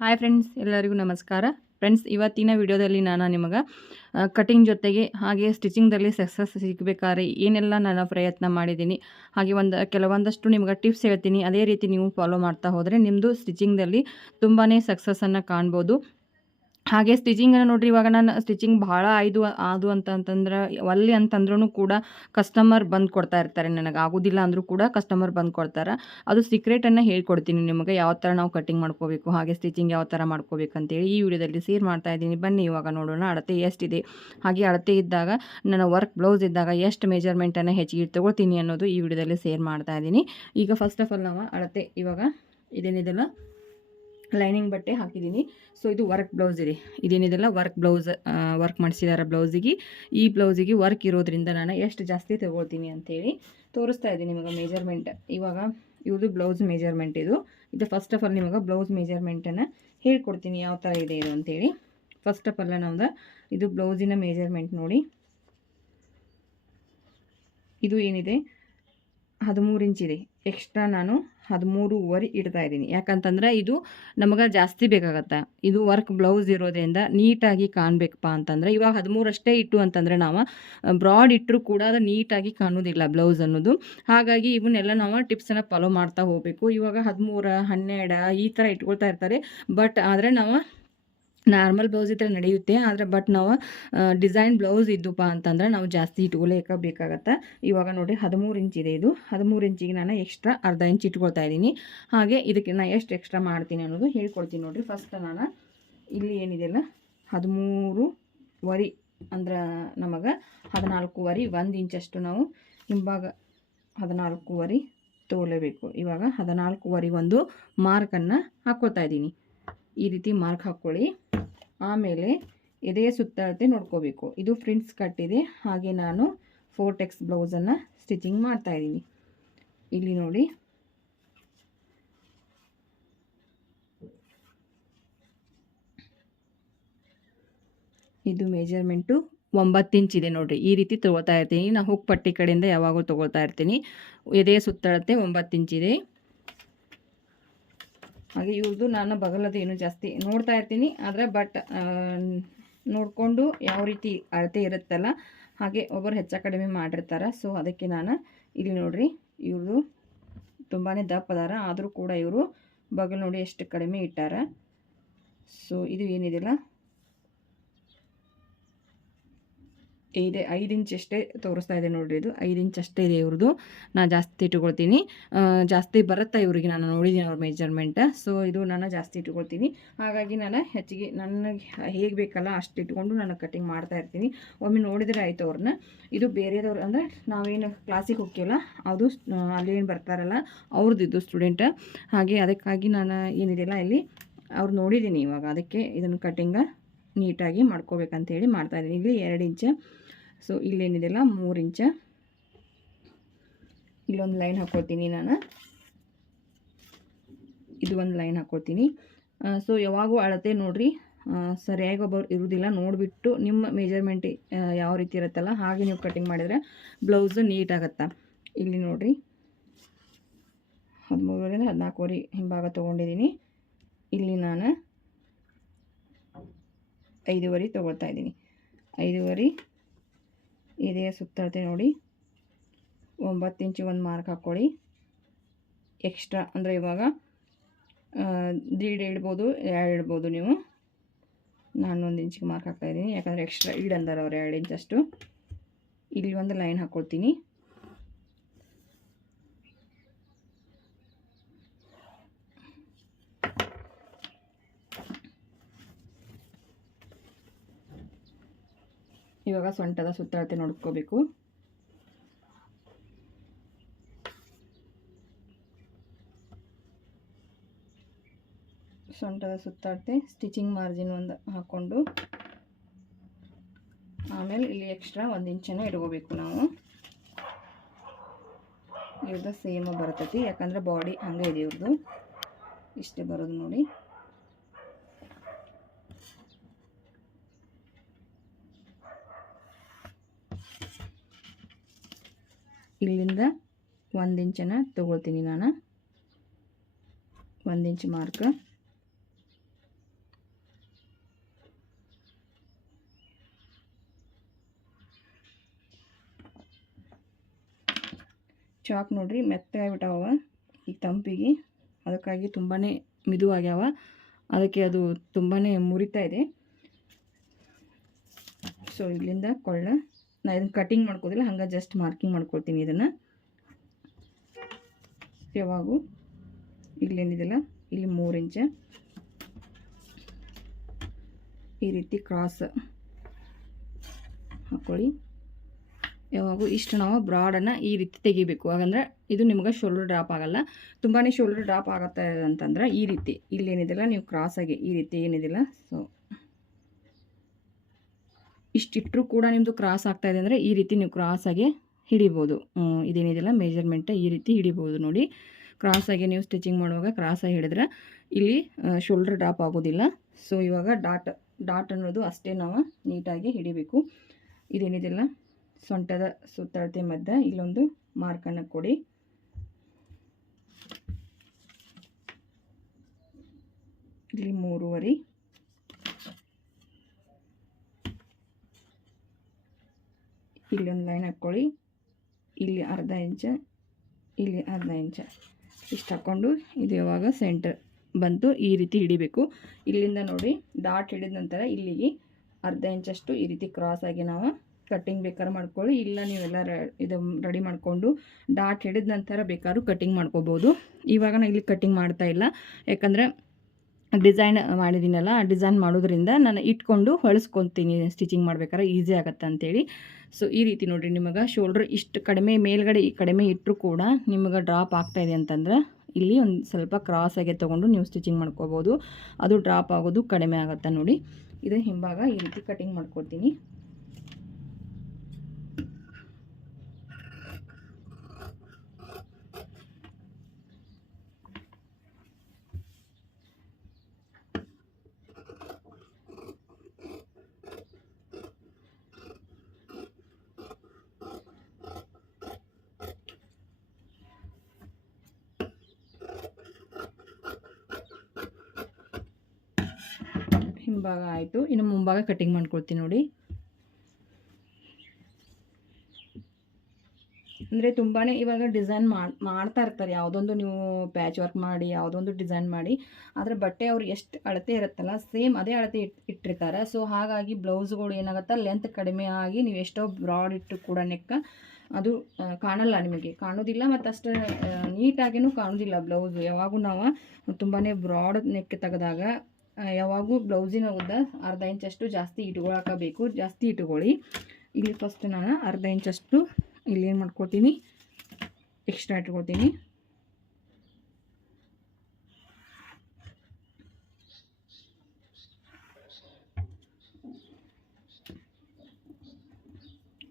Hi friends, ಎಲ್ಲರಿಗೂ ನಮಸ್ಕಾರ. Friends, ಇವತ್ತಿನ ವಿಡಿಯೋದಲ್ಲಿ ನಾನು ನಿಮಗೆ ಕಟಿಂಗ್ ಜೊತೆಗೆ ಹಾಗೆ ಸ್ಟಿಚಿಂಗ್ದಲ್ಲಿ ಸಕ್ಸಸ್ ಸಿಗಬೇಕಾದ್ರೆ ಏನೆಲ್ಲ ನಾನು ಪ್ರಯತ್ನ ಮಾಡಿದ್ದೀನಿ, ಹಾಗೆ ಕೆಲವೊಂದಷ್ಟು ನಿಮಗೆ ಟಿಪ್ಸ್ ಹೇಳ್ತೀನಿ. ಅದೇ ರೀತಿ ನೀವು ಫಾಲೋ ಮಾಡ್ತಾ ಹೋದರೆ ನಿಮ್ಮದು ಸ್ಟಿಚಿಂಗ್ದಲ್ಲಿ ತುಂಬಾ ಸಕ್ಸಸ್ಸನ್ನು ಕಾಣ್ಬೋದು. ಹಾಗೆ ಸ್ಟಿಚಿಂಗನ್ನು ನೋಡಿರಿ, ಇವಾಗ ನಾನು ಸ್ಟಿಚಿಂಗ್ ಭಾಳ ಆದು ಅಂತಂದ್ರೆ ಒಲ್ಲಿ ಅಂತಂದ್ರೂ ಕೂಡ ಕಸ್ಟಮರ್ ಬಂದು ಕೊಡ್ತಾ ಇರ್ತಾರೆ. ನನಗೆ ಆಗೋದಿಲ್ಲ ಅಂದರೂ ಕೂಡ ಕಸ್ಟಮರ್ ಬಂದು ಕೊಡ್ತಾರೆ. ಅದು ಸೀಕ್ರೆಟನ್ನು ಹೇಳ್ಕೊಡ್ತೀನಿ ನಿಮಗೆ, ಯಾವ ಥರ ನಾವು ಕಟಿಂಗ್ ಮಾಡ್ಕೋಬೇಕು, ಹಾಗೆ ಸ್ಟಿಚಿಂಗ್ ಯಾವ ಥರ ಮಾಡ್ಕೋಬೇಕಂತೇಳಿ ಈ ವಿಡಿಯೋದಲ್ಲಿ ಶೇರ್ ಮಾಡ್ತಾ ಇದ್ದೀನಿ. ಬನ್ನಿ ಇವಾಗ ನೋಡೋಣ ಅಳತೆ ಎಷ್ಟಿದೆ, ಹಾಗೆ ಅಳತೆ ಇದ್ದಾಗ ನನ್ನ ವರ್ಕ್ ಬ್ಲೌಸ್ ಇದ್ದಾಗ ಎಷ್ಟು ಮೆಜರ್ಮೆಂಟನ್ನು ಹೆಚ್ಚಿಗೆ ತೊಗೊಳ್ತೀನಿ ಅನ್ನೋದು ಈ ವಿಡಿಯೋದಲ್ಲಿ ಶೇರ್ ಮಾಡ್ತಾ ಇದ್ದೀನಿ. ಈಗ ಫಸ್ಟ್ ಆಫ್ ಆಲ್ ನಾವು ಅಳತೆ ಇವಾಗ ಇದೇನಿದೆಲ್ಲ ಲೈನಿಂಗ್ ಬಟ್ಟೆ ಹಾಕಿದ್ದೀನಿ. ಸೊ ಇದು ವರ್ಕ್ ಬ್ಲೌಸ್ ಇದೆ, ಇದೇನಿದೆಲ್ಲ ವರ್ಕ್ ಮಾಡಿಸಿದಾರೆ ಬ್ಲೌಸಿಗೆ. ಈ ಬ್ಲೌಸಿಗೆ ವರ್ಕ್ ಇರೋದ್ರಿಂದ ನಾನು ಎಷ್ಟು ಜಾಸ್ತಿ ತೊಗೊಳ್ತೀನಿ ಅಂಥೇಳಿ ತೋರಿಸ್ತಾ ಇದ್ದೀನಿ ನಿಮಗೆ ಮೆಜರ್ಮೆಂಟ್. ಇವಾಗ ಇವ್ರದ್ದು ಬ್ಲೌಸ್ ಮೆಜರ್ಮೆಂಟ್ ಇದು ಫಸ್ಟ್ ಆಫ್ ಆಲ್ ನಿಮಗೆ ಬ್ಲೌಸ್ ಮೆಜರ್ಮೆಂಟನ್ನು ಹೇಳ್ಕೊಡ್ತೀನಿ ಯಾವ ಥರ ಇದೆ ಇದು ಅಂಥೇಳಿ. ಫಸ್ಟ್ ಆಫ್ ಆಲ್ ನಮ್ದು ಇದು ಬ್ಲೌಸಿನ ಮೆಜರ್ಮೆಂಟ್ ನೋಡಿ. ಇದು ಏನಿದೆ 13 ಇಂಚಿದೆ. ಎಕ್ಸ್ಟ್ರಾ ನಾನು 13.5 ಇಡ್ತಾ ಇದ್ದೀನಿ. ಯಾಕಂತಂದ್ರೆ ಇದು ನಮಗೆ ಜಾಸ್ತಿ ಬೇಕಾಗತ್ತೆ. ಇದು ವರ್ಕ್ ಬ್ಲೌಸ್ ಇರೋದ್ರಿಂದ ನೀಟಾಗಿ ಕಾಣಬೇಕಪ್ಪ ಅಂತಂದರೆ, ಇವಾಗ 13 ಅಷ್ಟೇ ಇಟ್ಟು ಅಂತಂದರೆ ನಾವು ಬ್ರಾಡ್ ಇಟ್ಟರೂ ಕೂಡ ಅದು ನೀಟಾಗಿ ಕಾಣೋದಿಲ್ಲ ಬ್ಲೌಸ್ ಅನ್ನೋದು. ಹಾಗಾಗಿ ಇವನ್ನೆಲ್ಲ ನಾವು ಟಿಪ್ಸನ್ನು ಫಾಲೋ ಮಾಡ್ತಾ ಹೋಗಬೇಕು. ಇವಾಗ 13, 12 ಈ ಥರ ಇಟ್ಕೊಳ್ತಾ ಇರ್ತಾರೆ. ಆದರೆ ನಾವು ನಾರ್ಮಲ್ ಬ್ಲೌಸ್ ಇದ್ದರೆ ನಡೆಯುತ್ತೆ. ಆದರೆ ನಾವು ಡಿಸೈನ್ ಬ್ಲೌಸ್ ಇದ್ದಪ್ಪ ಅಂತಂದ್ರೆ ನಾವು ಜಾಸ್ತಿ ಬೇಕಾಗತ್ತೆ. ಇವಾಗ ನೋಡಿ 13 ಇಂಚಿದೆ ಇದು. 13 ಇಂಚಿಗೆ ನಾನು ಎಕ್ಸ್ಟ್ರಾ ಅರ್ಧ ಇಂಚ್ ಇಟ್ಕೊಳ್ತಾ ಇದ್ದೀನಿ. ಹಾಗೆ ಇದಕ್ಕೆ ನಾನು ಎಷ್ಟು ಎಕ್ಸ್ಟ್ರಾ ಮಾಡ್ತೀನಿ ಅನ್ನೋದು ಹೇಳ್ಕೊಡ್ತೀನಿ ನೋಡಿರಿ. ಫಸ್ಟ್ ನಾನು ಇಲ್ಲಿ ಏನಿದೆಯಲ್ಲ 13.5 ಅಂದ್ರೆ ನಮಗೆ 14.5 1 ಇಂಚಷ್ಟು ನಾವು ಹಿಂಭಾಗ 14.5 ತೊಗೊಳ್ಳೇಬೇಕು. ಇವಾಗ 14.5 ಒಂದು ಮಾರ್ಕನ್ನು ಹಾಕ್ಕೊಳ್ತಾ ಇದ್ದೀನಿ. ಈ ರೀತಿ ಮಾರ್ಕ್ ಹಾಕ್ಕೊಳ್ಳಿ. ಆಮೇಲೆ ಎದೆಯ ಸುತ್ತಳತೆ ನೋಡ್ಕೋಬೇಕು. ಇದು ಫ್ರಿಂಟ್ಸ್ ಕಟ್ ಇದೆ. ಹಾಗೆ ನಾನು 4x ಬ್ಲೌಸನ್ನು ಸ್ಟಿಚಿಂಗ್ ಮಾಡ್ತಾ ಇದ್ದೀನಿ. ಇಲ್ಲಿ ನೋಡಿ, ಇದು ಮೆಜರ್ಮೆಂಟು 9 ಇಂಚಿದೆ ನೋಡಿರಿ. ಈ ರೀತಿ ತೊಗೊಳ್ತಾ ಇರ್ತೀನಿ. ನಾನು ಹುಕ್ ಪಟ್ಟಿ ಕಡೆಯಿಂದ ಯಾವಾಗೂ ತೊಗೊಳ್ತಾ ಇರ್ತೀನಿ. ಎದೆಯ ಸುತ್ತಳತೆ 9 ಇಂಚಿದೆ. ಹಾಗೆ ಇವ್ರದ್ದು ನಾನು ಬಗಲದು ಏನು ಜಾಸ್ತಿ ನೋಡ್ತಾ ಇರ್ತೀನಿ. ಆದರೆ ನೋಡಿಕೊಂಡು ಯಾವ ರೀತಿ ಅಳತೆ ಇರುತ್ತಲ್ಲ ಹಾಗೆ ಒಬ್ಬರು ಹೆಚ್ಚು ಕಡಿಮೆ ಮಾಡಿರ್ತಾರೆ. ಸೊ ಅದಕ್ಕೆ ನಾನು ಇಲ್ಲಿ ನೋಡಿರಿ, ಇವ್ರದ್ದು ತುಂಬಾ ದಪ್ಪ ಅದಾರ, ಆದರೂ ಕೂಡ ಇವರು ಬಗಲ್ ನೋಡಿ ಎಷ್ಟು ಕಡಿಮೆ ಇಟ್ಟಾರ. ಸೊ ಇದು ಏನಿದೆಯಲ್ಲ 5 ಇಂಚ್ ಅಷ್ಟೇ ತೋರಿಸ್ತಾ ಇದೆ ನೋಡಿರಿ. ಇದು 5 ಇಂಚ್ ಅಷ್ಟೇ ಇದೆ ಇವ್ರದ್ದು. ನಾನು ಜಾಸ್ತಿ ಇಟ್ಕೊಳ್ತೀನಿ. ಜಾಸ್ತಿ ಬರುತ್ತೆ ಇವ್ರಿಗೆ, ನಾನು ನೋಡಿದ್ದೀನಿ ಅವ್ರ ಮೆಜರ್ಮೆಂಟ್. ಸೊ ಇದು ನಾನು ಜಾಸ್ತಿ ಇಟ್ಕೊಳ್ತೀನಿ. ಹಾಗಾಗಿ ನಾನು ಹೆಚ್ಚಿಗೆ ನನಗೆ ಹೇಗೆ ಬೇಕಲ್ಲ ಅಷ್ಟು ಇಟ್ಕೊಂಡು ನಾನು ಕಟಿಂಗ್ ಮಾಡ್ತಾ ಇರ್ತೀನಿ. ಒಮ್ಮೆ ನೋಡಿದರೆ ಆಯಿತು ಅವ್ರನ್ನ. ಇದು ಬೇರೆದವ್ರು ಅಂದರೆ ನಾವೇನು ಕ್ಲಾಸಿಗೆ ಹೋಗ್ತೀವಲ್ಲ ಅದು ಅಲ್ಲೇನು ಬರ್ತಾರಲ್ಲ ಅವ್ರದ್ದು ಸ್ಟೂಡೆಂಟ್. ಹಾಗೆ ಅದಕ್ಕಾಗಿ ನಾನು ಏನಿದೆಯಲ್ಲ ಇಲ್ಲಿ ಅವ್ರು ನೋಡಿದ್ದೀನಿ. ಇವಾಗ ಅದಕ್ಕೆ ಇದನ್ನು ಕಟಿಂಗ ನೀಟಾಗಿ ಮಾಡ್ಕೋಬೇಕಂತೇಳಿ ಮಾಡ್ತಾಯಿದ್ದೀನಿ. ಇಲ್ಲಿ 2 ಇಂಚ್. ಸೊ ಇಲ್ಲೇನಿದೆಯಲ್ಲ 3 ಇಂಚ. ಇಲ್ಲೊಂದು ಲೈನ್ ಹಾಕ್ಕೊಳ್ತೀನಿ ನಾನು. ಇದು ಒಂದು ಲೈನ್ ಹಾಕ್ಕೊಳ್ತೀನಿ. ಸೊ ಯಾವಾಗೂ ಅಳತೆ ನೋಡಿರಿ, ಸರಿಯಾಗಿ ಒಬ್ಬರು ಇರೋದಿಲ್ಲ. ನೋಡಿಬಿಟ್ಟು ನಿಮ್ಮ ಮೆಜರ್ಮೆಂಟ್ ಯಾವ ರೀತಿ ಇರುತ್ತಲ್ಲ ಹಾಗೆ ನೀವು ಕಟಿಂಗ್ ಮಾಡಿದರೆ ಬ್ಲೌಸು ನೀಟಾಗತ್ತೆ. ಇಲ್ಲಿ ನೋಡಿರಿ 13ರಿಂದ 14 ಹಿಂಭಾಗ ತೊಗೊಂಡಿದ್ದೀನಿ. ಇಲ್ಲಿ ನಾನು 5.5 ತೊಗೊಳ್ತಾ ಇದ್ದೀನಿ. 5.5 ಎದೆಯ ಸುತ್ತಳತೆ ನೋಡಿ 9 ಇಂಚು ಒಂದು ಮಾರ್ಕ್ ಹಾಕ್ಕೊಳ್ಳಿ. ಎಕ್ಸ್ಟ್ರಾ ಅಂದರೆ ಇವಾಗ 1.5 ಇಡ್ಬೋದು, 2 ಇಡ್ಬೋದು ನೀವು. ನಾನು 1 ಇಂಚಿಗೆ ಮಾರ್ಕ್ ಹಾಕ್ತಾಯಿದ್ದೀನಿ, ಯಾಕಂದರೆ ಎಕ್ಸ್ಟ್ರಾ ಅಂದಾರ ಅವ್ರು 2 ಇಂಚಷ್ಟು. ಇಲ್ಲಿ ಒಂದು ಲೈನ್ ಹಾಕ್ಕೊಳ್ತೀನಿ. ಇವಾಗ ಸೊಂಟದ ಸುತ್ತಳತೆ ನೋಡ್ಕೋಬೇಕು. ಸೊಂಟದ ಸುತ್ತಳತೆ ಸ್ಟಿಚಿಂಗ್ ಮಾರ್ಜಿನ್ ಒಂದು ಹಾಕ್ಕೊಂಡು ಆಮೇಲೆ ಇಲ್ಲಿ ಎಕ್ಸ್ಟ್ರಾ 1 ಇಂಚನ್ನು ಇಟ್ಕೋಬೇಕು ನಾವು. ಇವ್ರದ್ದು ಸೇಮ್ ಬರ್ತೈತಿ, ಯಾಕಂದರೆ ಬಾಡಿ ಹಂಗೆ ಇದೆ ಇವ್ರದ್ದು. ಇಷ್ಟೇ ಬರೋದು ನೋಡಿ. ಇಲ್ಲಿಂದ 1 ಇಂಚನ್ನು ತೊಗೊಳ್ತೀನಿ ನಾನು. 1 ಇಂಚ್ ಮಾರ್ಕ್. ಚಾಕ್ ನೋಡಿರಿ ಮೆತ್ತಗಾಗ್ಬಿಟ್ಟಾವ ಈಗ ತಂಪಿಗೆ, ಅದಕ್ಕಾಗಿ ತುಂಬಾ ಮಿದು ಆಗ್ಯಾವ, ಅದಕ್ಕೆ ಅದು ತುಂಬಾ ಮುರಿತಾ ಇದೆ. ಸೊ ಇಲ್ಲಿಂದ ಕೊಳ್ಳ ನಾ ಇದನ್ನು ಕಟಿಂಗ್ ಮಾಡ್ಕೋದಿಲ್ಲ, ಹಂಗೆ ಜಸ್ಟ್ ಮಾರ್ಕಿಂಗ್ ಮಾಡ್ಕೊಳ್ತೀನಿ. ಇದನ್ನು ಯಾವಾಗೂ ಇಲ್ಲೇನಿದೆಲ್ಲ ಇಲ್ಲಿ 3 ಇಂಚ್ ಈ ರೀತಿ ಕ್ರಾಸ್ ಹಾಕ್ಕೊಳ್ಳಿ. ಯಾವಾಗೂ ಇಷ್ಟು ನಾವು ಬ್ರಾಡನ್ನು ಈ ರೀತಿ ತೆಗಿಬೇಕು, ಹಾಗಂದ್ರೆ ಇದು ನಿಮ್ಗೆ ಶೋಲ್ಡರ್ ಡ್ರಾಪ್ ಆಗಲ್ಲ. ತುಂಬಾ ಶೋಲ್ಡರ್ ಡ್ರಾಪ್ ಆಗುತ್ತೆ ಅಂತಂದ್ರೆ ಈ ರೀತಿ ಇಲ್ಲೇನಿದೆಲ್ಲ ನೀವು ಕ್ರಾಸಾಗಿ ಈ ರೀತಿ ಏನಿದಿಲ್ಲ, ಸೊ ಇಷ್ಟಿಟ್ಟರೂ ಕೂಡ ನಿಮ್ಮದು ಕ್ರಾಸ್ ಆಗ್ತಾಯಿದೆ ಅಂದರೆ ಈ ರೀತಿ ನೀವು ಕ್ರಾಸಾಗಿ ಹಿಡಿಬೋದು. ಇದೇನಿದೆಲ್ಲ ಮೆಜರ್ಮೆಂಟ್ ಈ ರೀತಿ ಹಿಡಿಬೋದು ನೋಡಿ. ಕ್ರಾಸಾಗಿ ನೀವು ಸ್ಟಿಚಿಂಗ್ ಮಾಡುವಾಗ ಕ್ರಾಸಾಗಿ ಹಿಡಿದ್ರೆ ಇಲ್ಲಿ ಶೋಲ್ಡರ್ ಡ್ರಾಪ್ ಆಗೋದಿಲ್ಲ. ಸೊ ಇವಾಗ ಡಾಟ್ ಅನ್ನೋದು ಅಷ್ಟೇ ನಾವು ನೀಟಾಗಿ ಹಿಡಿಬೇಕು. ಇದೇನಿದೆಲ್ಲ ಸೊಂಟದ ಸುತ್ತಳತೆ ಮಧ್ಯೆ ಇಲ್ಲೊಂದು ಮಾರ್ಕನ್ನು ಕೊಡಿ. ಇಲ್ಲಿ 3.5, ಇಲ್ಲೊಂದು ಲೈನ್ ಹಾಕ್ಕೊಳ್ಳಿ. ಇಲ್ಲಿ ಅರ್ಧ ಇಂಚ, ಇಲ್ಲಿ ಅರ್ಧ ಇಂಚ ಇಷ್ಟು ಹಾಕ್ಕೊಂಡು ಇದು ಯಾವಾಗ ಸೆಂಟರ್ ಬಂತು ಈ ರೀತಿ ಹಿಡಿಬೇಕು. ಇಲ್ಲಿಂದ ನೋಡಿ ಡಾಟ್ ಹಿಡಿದ ನಂತರ ಇಲ್ಲಿಗೆ ಅರ್ಧ ಇಂಚಷ್ಟು ಈ ರೀತಿ ಕ್ರಾಸಾಗಿ ನಾವು ಕಟ್ಟಿಂಗ್ ಬೇಕಾದ್ರೆ ಮಾಡ್ಕೊಳ್ಳಿ. ಇಲ್ಲ ನೀವೆಲ್ಲ ಇದು ರೆಡಿ ಮಾಡಿಕೊಂಡು ಡಾಟ್ ಹಿಡಿದ ನಂತರ ಬೇಕಾದ್ರೂ ಕಟ್ಟಿಂಗ್ ಮಾಡ್ಕೋಬೋದು. ಇವಾಗ ನಾನು ಇಲ್ಲಿ ಕಟ್ಟಿಂಗ್ ಮಾಡ್ತಾ ಇಲ್ಲ, ಯಾಕಂದರೆ ಡಿಸೈನ್ ಮಾಡಿದ್ದೀನಲ್ಲ, ಆ ಡಿಸೈನ್ ಮಾಡೋದ್ರಿಂದ ನಾನು ಇಟ್ಕೊಂಡು ಹೊಳಿಸ್ಕೊತೀನಿ ಸ್ಟಿಚಿಂಗ್ ಮಾಡ್ಬೇಕಾದ್ರೆ ಈಸಿ ಆಗುತ್ತೆ ಅಂತೇಳಿ. ಸೊ ಈ ರೀತಿ ನೋಡಿರಿ, ನಿಮಗೆ ಶೋಲ್ಡ್ರ್ ಇಷ್ಟು ಕಡಿಮೆ ಮೇಲ್ಗಡೆ ಕಡಿಮೆ ಇಟ್ಟರೂ ಕೂಡ ನಿಮಗೆ ಡ್ರಾಪ್ ಆಗ್ತಾಯಿದೆ ಅಂತಂದ್ರೆ ಇಲ್ಲಿ ಒಂದು ಸ್ವಲ್ಪ ಕ್ರಾಸಾಗೆ ತೊಗೊಂಡು ನೀವು ಸ್ಟಿಚಿಂಗ್ ಮಾಡ್ಕೋಬೋದು, ಅದು ಡ್ರಾಪ್ ಆಗೋದು ಕಡಿಮೆ ಆಗುತ್ತೆ ನೋಡಿ. ಇದು ಹಿಂಭಾಗ ಈ ರೀತಿ ಕಟಿಂಗ್ ಮಾಡ್ಕೊತೀನಿ. ಹಿಂಭಾಗ ಆಯಿತು, ಇನ್ನು ಮುಂಭಾಗ ಕಟಿಂಗ್ ಮಾಡ್ಕೊಳ್ತೀನಿ ನೋಡಿ. ಅಂದರೆ ತುಂಬಾ ಇವಾಗ ಡಿಸೈನ್ ಮಾಡ್ತಾ ಇರ್ತಾರೆ, ಯಾವುದೊಂದು ನೀವು ಪ್ಯಾಚ್ ವರ್ಕ್ ಮಾಡಿ ಯಾವುದೊಂದು ಡಿಸೈನ್ ಮಾಡಿ, ಆದರೆ ಬಟ್ಟೆ ಅವ್ರು ಎಷ್ಟು ಅಳತೆ ಇರುತ್ತಲ್ಲ ಸೇಮ್ ಅದೇ ಅಳತೆ ಇಟ್ಟಿರ್ತಾರೆ. ಸೊ ಹಾಗಾಗಿ ಬ್ಲೌಸ್ಗಳು ಏನಾಗುತ್ತೆ ಲೆಂತ್ ಕಡಿಮೆ ಆಗಿ ನೀವು ಎಷ್ಟೋ ಬ್ರಾಡ್ ಇಟ್ಟು ಕೂಡ ನೆಕ್ಕ ಅದು ಕಾಣಲ್ಲ, ನಿಮಗೆ ಕಾಣೋದಿಲ್ಲ, ಮತ್ತು ಅಷ್ಟು ನೀಟಾಗಿಯೂ ಕಾಣೋದಿಲ್ಲ ಬ್ಲೌಸು. ಯಾವಾಗೂ ನಾವು ತುಂಬಾ ಬ್ರಾಡ್ ನೆಕ್ ತೆಗೆದಾಗ ಯಾವಾಗೂ ಬ್ಲೌಸಿನ ಉದ್ದ ಅರ್ಧ ಇಂಚಷ್ಟು ಜಾಸ್ತಿ ಇಟ್ಕೊಳಕಬೇಕು, ಜಾಸ್ತಿ ಇಟ್ಕೊಳ್ಳಿ. ಇಲ್ಲಿ ಫಸ್ಟ್ ನಾನು ಅರ್ಧ ಇಂಚಷ್ಟು ಇಲ್ಲಿ ಏನು ಮಾಡ್ಕೊಳ್ತೀನಿ ಎಕ್ಸ್ಟ್ರಾ ಇಟ್ಕೊಳ್ತೀನಿ.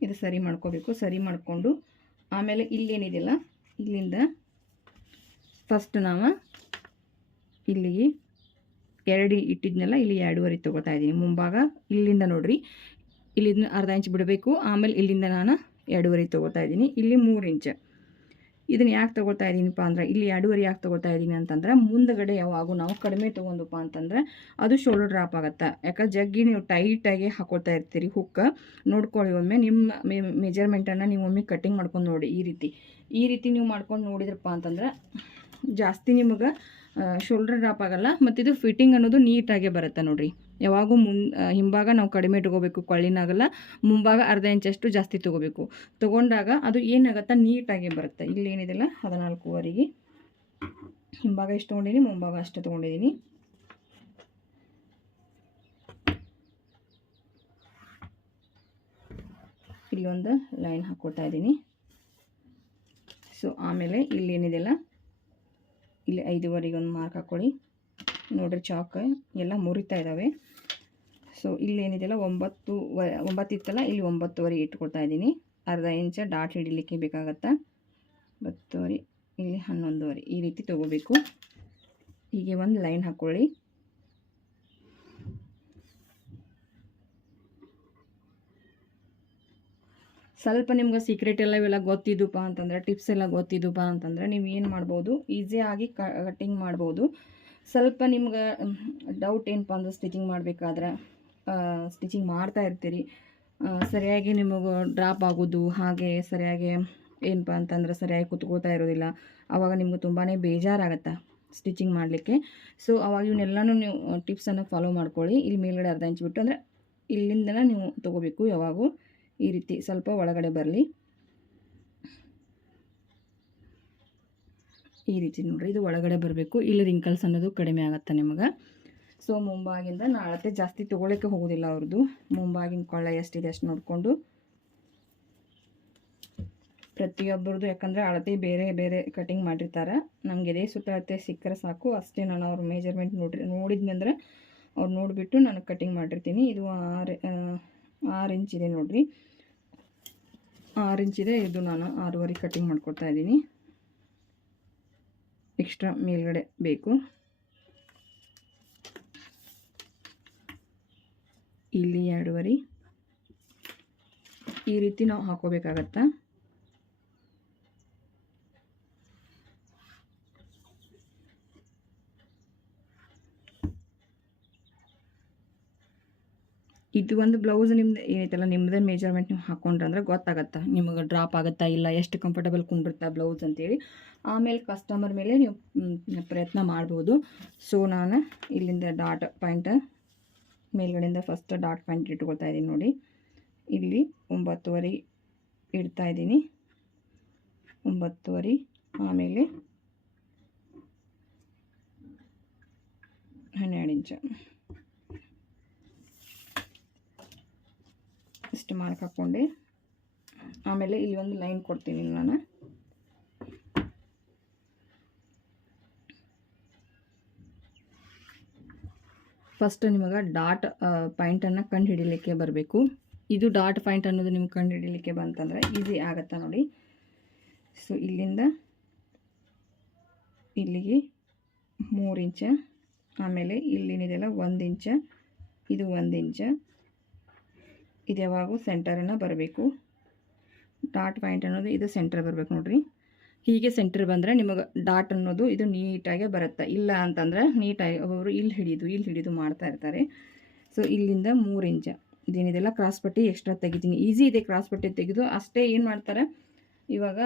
ಇದು ಸರಿ ಮಾಡ್ಕೋಬೇಕು. ಸರಿ ಮಾಡಿಕೊಂಡು ಆಮೇಲೆ ಇಲ್ಲೇನಿದೆಯಲ್ಲ ಇಲ್ಲಿಂದ ಫಸ್ಟ್ ನಾವು ಇಲ್ಲಿಗೆ 2 ಇಟ್ಟಿದ್ನೆಲ್ಲ ಇಲ್ಲಿ 2.5 ತೊಗೊಳ್ತಾ ಇದ್ದೀನಿ ಮುಂಭಾಗ. ಇಲ್ಲಿಂದ ನೋಡಿರಿ, ಇಲ್ಲಿಂದ ಅರ್ಧ ಇಂಚ್ ಬಿಡಬೇಕು, ಆಮೇಲೆ ಇಲ್ಲಿಂದ ನಾನು 2.5 ತೊಗೊಳ್ತಾ ಇದ್ದೀನಿ. ಇಲ್ಲಿ 3 ಇಂಚ್. ಇದನ್ನು ಯಾಕೆ ತೊಗೊಳ್ತಾ ಇದ್ದೀನಿಪ್ಪ ಅಂದ್ರೆ ಇಲ್ಲಿ 2.5 ಯಾಕೆ ತೊಗೊಳ್ತಾ ಇದ್ದೀನಿ ಅಂತಂದ್ರೆ ಮುಂದಗಡೆ ಯಾವಾಗೂ ನಾವು ಕಡಿಮೆ ತೊಗೊಂಡಪ್ಪ ಅಂತಂದ್ರೆ ಅದು ಶೋಲ್ಡರ್ ಡ್ರಾಪ್ ಆಗುತ್ತೆ. ಯಾಕಂದ್ರೆ ಜಗ್ಗಿ ನೀವು ಟೈಟಾಗಿ ಹಾಕೊಳ್ತಾ ಇರ್ತೀರಿ ಹುಕ್ಕ. ನೋಡ್ಕೊಳ್ಳಿ ಒಮ್ಮೆ ನಿಮ್ಮ ಮೆಜರ್ಮೆಂಟನ್ನು ನೀವು ಒಮ್ಮೆ ಕಟ್ಟಿಂಗ್ ಮಾಡ್ಕೊಂಡು ನೋಡಿ. ಈ ರೀತಿ ನೀವು ಮಾಡ್ಕೊಂಡು ನೋಡಿದ್ರಪ್ಪ ಅಂತಂದ್ರೆ ಜಾಸ್ತಿ ನಿಮಗೆ ಶೋಲ್ಡರ್ ಡ್ರಾಪ್ ಆಗಲ್ಲ, ಮತ್ತು ಇದು ಫಿಟ್ಟಿಂಗ್ ಅನ್ನೋದು ನೀಟಾಗೆ ಬರುತ್ತೆ ನೋಡಿರಿ. ಯಾವಾಗೂ ಹಿಂಭಾಗ ನಾವು ಕಡಿಮೆ ತೊಗೋಬೇಕು, ಕೊಳ್ಳಿನಾಗಲ್ಲ, ಮುಂಭಾಗ ಅರ್ಧ ಇಂಚಷ್ಟು ಜಾಸ್ತಿ ತೊಗೋಬೇಕು. ತೊಗೊಂಡಾಗ ಅದು ಏನಾಗುತ್ತೆ ನೀಟಾಗಿ ಬರುತ್ತೆ. ಇಲ್ಲಿ ಏನಿದೆಲ್ಲ 14.5 ಹಿಂಭಾಗ ಎಷ್ಟು ತೊಗೊಂಡಿದ್ದೀನಿ, ಮುಂಭಾಗ ಅಷ್ಟು ತೊಗೊಂಡಿದ್ದೀನಿ. ಇಲ್ಲೊಂದು ಲೈನ್ ಹಾಕ್ಕೊಳ್ತಾ ಇದ್ದೀನಿ. ಸೊ ಆಮೇಲೆ ಇಲ್ಲೇನಿದೆಲ್ಲ ಇಲ್ಲಿ 5.5 ಒಂದು ಮಾರ್ಕ್ ಹಾಕ್ಕೊಳ್ಳಿ. ನೋಡಿರಿ ಚಾಕ್ ಎಲ್ಲ ಮುರಿತಾ ಇದ್ದಾವೆ. ಸೊ ಇಲ್ಲೇನಿದೆಯಲ್ಲ 9 ಇತ್ತಲ್ಲ, ಇಲ್ಲಿ 9.5 ಇಟ್ಕೊಳ್ತಾ ಇದ್ದೀನಿ. ಅರ್ಧ ಇಂಚ ಡಾಟ್ ಹಿಡಿಲಿಕ್ಕೆ ಬೇಕಾಗತ್ತೆ. 10.5 ಇಲ್ಲಿ 11.5 ಈ ರೀತಿ ತೊಗೋಬೇಕು. ಹೀಗೆ ಒಂದು ಲೈನ್ ಹಾಕ್ಕೊಳ್ಳಿ. ಸ್ವಲ್ಪ ನಿಮ್ಗೆ ಸೀಕ್ರೆಟ್ ಎಲ್ಲ ಇವೆಲ್ಲ ಗೊತ್ತಿದ್ದಪ್ಪ ಅಂತಂದರೆ, ಟಿಪ್ಸ್ ಎಲ್ಲ ಗೊತ್ತಿದ್ದಪ್ಪ ಅಂತಂದರೆ ನೀವು ಏನು ಮಾಡ್ಬೋದು, ಈಸಿಯಾಗಿ ಕಟ್ಟಿಂಗ್ ಮಾಡ್ಬೋದು. ಸ್ವಲ್ಪ ನಿಮ್ಗೆ ಡೌಟ್ ಏನಪ್ಪ ಅಂದ್ರೆ ಸ್ಟಿಚಿಂಗ್ ಮಾಡಬೇಕಾದ್ರೆ ಸ್ಟಿಚಿಂಗ್ ಮಾಡ್ತಾ ಇರ್ತೀರಿ, ಸರಿಯಾಗಿ ನಿಮಗೆ ಡ್ರಾಪ್ ಆಗೋದು, ಹಾಗೆ ಸರಿಯಾಗಿ ಏನಪ್ಪ ಅಂತಂದ್ರೆ ಸರಿಯಾಗಿ ಕುತ್ಕೋತಾ ಇರೋದಿಲ್ಲ. ಆವಾಗ ನಿಮ್ಗೆ ತುಂಬಾ ಬೇಜಾರಾಗತ್ತೆ ಸ್ಟಿಚಿಂಗ್ ಮಾಡಲಿಕ್ಕೆ. ಸೊ ಅವಾಗ ಇವನ್ನೆಲ್ಲನೂ ನೀವು ಟಿಪ್ಸನ್ನು ಫಾಲೋ ಮಾಡ್ಕೊಳ್ಳಿ. ಇಲ್ಲಿ ಮೇಲ್ಗಡೆ ಅರ್ಧ ಇಂಚ್ ಬಿಟ್ಟು ಅಂದರೆ ಇಲ್ಲಿಂದನೇ ನೀವು ತೊಗೋಬೇಕು. ಯಾವಾಗೂ ಈ ರೀತಿ ಸ್ವಲ್ಪ ಒಳಗಡೆ ಬರಲಿ. ಈ ರೀತಿ ನೋಡಿರಿ, ಇದು ಒಳಗಡೆ ಬರಬೇಕು. ಇಲ್ಲಿ ರಿಂಕಲ್ಸ್ ಅನ್ನೋದು ಕಡಿಮೆ ಆಗುತ್ತೆ ನಿಮಗೆ. ಸೊ ಮುಂಭಾಗಿಂದ ನಾ ಅಳತೆ ಜಾಸ್ತಿ ತೊಗೊಳಕ್ಕೆ ಹೋಗೋದಿಲ್ಲ ಅವ್ರದ್ದು. ಮುಂಭಾಗಿನ ಕೊಳ್ಳ ಎಷ್ಟಿದೆ ಅಷ್ಟು ನೋಡಿಕೊಂಡು ಪ್ರತಿಯೊಬ್ಬರದ್ದು, ಯಾಕಂದರೆ ಅಳತೆ ಬೇರೆ ಬೇರೆ ಕಟಿಂಗ್ ಮಾಡಿರ್ತಾರೆ. ನಮಗೆ ಇದೇ ಸುತ್ತ ಅಳತೆ ಸಿಕ್ಕರೆ ಸಾಕು, ಅಷ್ಟೇ. ನಾನು ಅವ್ರ ಮೆಜರ್ಮೆಂಟ್ ನೋಡಿದ್ನಂದ್ರೆ ಅವ್ರು ನೋಡಿಬಿಟ್ಟು ನಾನು ಕಟಿಂಗ್ ಮಾಡಿರ್ತೀನಿ. ಇದು 6 ಇಂಚ್ ಇದೆ ನೋಡಿರಿ, 6 ಇಂಚ್ ಇದೆ. ಇದು ನಾನು 6.5 ಕಟಿಂಗ್ ಮಾಡ್ಕೊತಾ ಇದ್ದೀನಿ. ಎಕ್ಸ್ಟ್ರಾ ಮೇಲ್ಗಡೆ ಬೇಕು. ಇಲ್ಲಿ 2.5 ಈ ರೀತಿ ನಾವು ಹಾಕೋಬೇಕಾಗತ್ತೆ. ಇದು ಒಂದು ಬ್ಲೌಸ್ ನಿಮ್ದು ಏನೈತಲ್ಲ, ನಿಮ್ಮದೇ ಮೆಜರ್ಮೆಂಟ್ ನೀವು ಹಾಕ್ಕೊಂಡ್ರೆ ಅಂದ್ರೆ ಗೊತ್ತಾಗತ್ತೆ ನಿಮಗೆ ಡ್ರಾಪ್ ಆಗುತ್ತಾ ಇಲ್ಲ, ಎಷ್ಟು ಕಂಫರ್ಟಬಲ್ ಕುಂಡಿರುತ್ತಾ ಬ್ಲೌಸ್ ಅಂತೇಳಿ. ಆಮೇಲೆ ಕಸ್ಟಮರ್ ಮೇಲೆ ನೀವು ಪ್ರಯತ್ನ ಮಾಡ್ಬೋದು. ಸೊ ನಾನು ಇಲ್ಲಿಂದ ಡಾಟ್ ಪಾಯಿಂಟ್ ಮೇಲ್ಗಡೆಯಿಂದ ಫಸ್ಟ್ ಡಾಟ್ ಪಾಯಿಂಟ್ ಇಟ್ಕೊಳ್ತಾ ಇದ್ದೀನಿ ನೋಡಿ. ಇಲ್ಲಿ 9.5 ಇಡ್ತಾ ಇದ್ದೀನಿ, 9.5. ಆಮೇಲೆ 12 ಇಂಚ್ ಇಷ್ಟು ಮಾರ್ಕ್ ಹಾಕ್ಕೊಂಡೆ. ಆಮೇಲೆ ಇಲ್ಲಿ ಒಂದು ಲೈನ್ ಕೊಡ್ತೀನಿ ನಾನು. ಫಸ್ಟ್ ನಿಮಗೆ ಡಾಟ್ ಪಾಯಿಂಟನ್ನು ಕಂಡು ಹಿಡಿಲಿಕ್ಕೆ ಬರಬೇಕು. ಇದು ಡಾಟ್ ಪಾಯಿಂಟ್ ಅನ್ನೋದು ನಿಮ್ಗೆ ಕಂಡು ಹಿಡಿಲಿಕ್ಕೆ ಬಂತಂದರೆ ಈಸಿ ಆಗುತ್ತಾ ನೋಡಿ. ಸೊ ಇಲ್ಲಿಂದ ಇಲ್ಲಿಗೆ 3 ಇಂಚ್, ಆಮೇಲೆ ಇಲ್ಲೇನಿದೆಯಲ್ಲ 1 ಇಂಚ್, ಇದು 1 ಇಂಚ್. ಇದು ಯಾವಾಗೂ ಸೆಂಟರನ್ನು ಬರಬೇಕು. ಡಾಟ್ ಪಾಯಿಂಟ್ ಅನ್ನೋದು ಇದು ಸೆಂಟರ್ ಬರಬೇಕು ನೋಡಿರಿ. ಹೀಗೆ ಸೆಂಟರ್ ಬಂದರೆ ನಿಮಗೆ ಡಾಟ್ ಅನ್ನೋದು ಇದು ನೀಟಾಗೆ ಬರುತ್ತೆ. ಇಲ್ಲ ಅಂತಂದರೆ ನೀಟಾಗಿ ಒಬ್ಬೊಬ್ಬರು ಇಲ್ಲಿ ಹಿಡಿದು ಮಾಡ್ತಾ ಇರ್ತಾರೆ. ಸೊ ಇಲ್ಲಿಂದ 3 ಇಂಚ್ ಇದೇನಿದೆಲ್ಲ ಕ್ರಾಸ್ ಪಟ್ಟಿ ಎಕ್ಸ್ಟ್ರಾ ತೆಗಿತೀನಿ. ಈಸಿ ಇದೆ ಕ್ರಾಸ್ ಪಟ್ಟಿ ತೆಗೆದು. ಅಷ್ಟೇ ಏನು ಮಾಡ್ತಾರೆ ಇವಾಗ,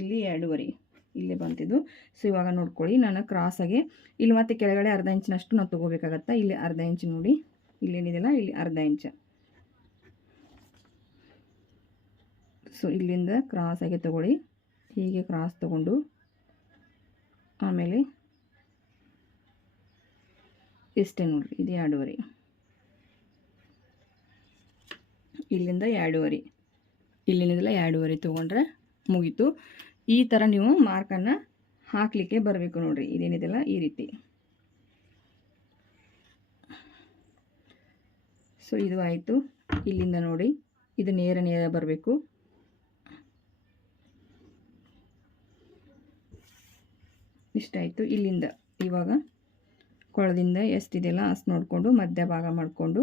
ಇಲ್ಲಿ 2.5 ಇಲ್ಲಿ ಬಂತಿದ್ದು. ಸೊ ಇವಾಗ ನೋಡ್ಕೊಳ್ಳಿ, ನಾನು ಕ್ರಾಸಾಗೆ ಇಲ್ಲಿ ಮತ್ತೆ ಕೆಳಗಡೆ ಅರ್ಧ ಇಂಚಿನಷ್ಟು ನಾವು ತೊಗೋಬೇಕಾಗತ್ತೆ. ಇಲ್ಲಿ ಅರ್ಧ ಇಂಚ್ ನೋಡಿ, ಇಲ್ಲೇನಿದೆಯಲ್ಲ ಇಲ್ಲಿ ಅರ್ಧ ಇಂಚ್. ಸೊ ಇಲ್ಲಿಂದ ಕ್ರಾಸಾಗಿ ತೊಗೊಳ್ಳಿ. ಹೀಗೆ ಕ್ರಾಸ್ ತೊಗೊಂಡು ಆಮೇಲೆ ಇಷ್ಟೇ ನೋಡಿರಿ, ಇದು 2.5. ಇಲ್ಲಿಂದ 2.5 ಇಲ್ಲಿಂದೆಲ್ಲ 2.5 ತೊಗೊಂಡ್ರೆ ಮುಗೀತು. ಈ ಥರ ನೀವು ಮಾರ್ಕನ್ನು ಹಾಕಲಿಕ್ಕೆ ಬರಬೇಕು ನೋಡಿರಿ. ಇದೇನಿದೆಯಲ್ಲ ಈ ರೀತಿ. ಸೊ ಇದು ಆಯಿತು. ಇಲ್ಲಿಂದ ನೋಡಿ, ಇದು ನೇರ ಬರಬೇಕು. ಇಷ್ಟಾಯಿತು. ಇಲ್ಲಿಂದ ಇವಾಗ ಕೊಳದಿಂದ ಎಷ್ಟಿದೆಯಲ್ಲ ಅಷ್ಟು ನೋಡಿಕೊಂಡು ಮಧ್ಯಭಾಗ ಮಾಡಿಕೊಂಡು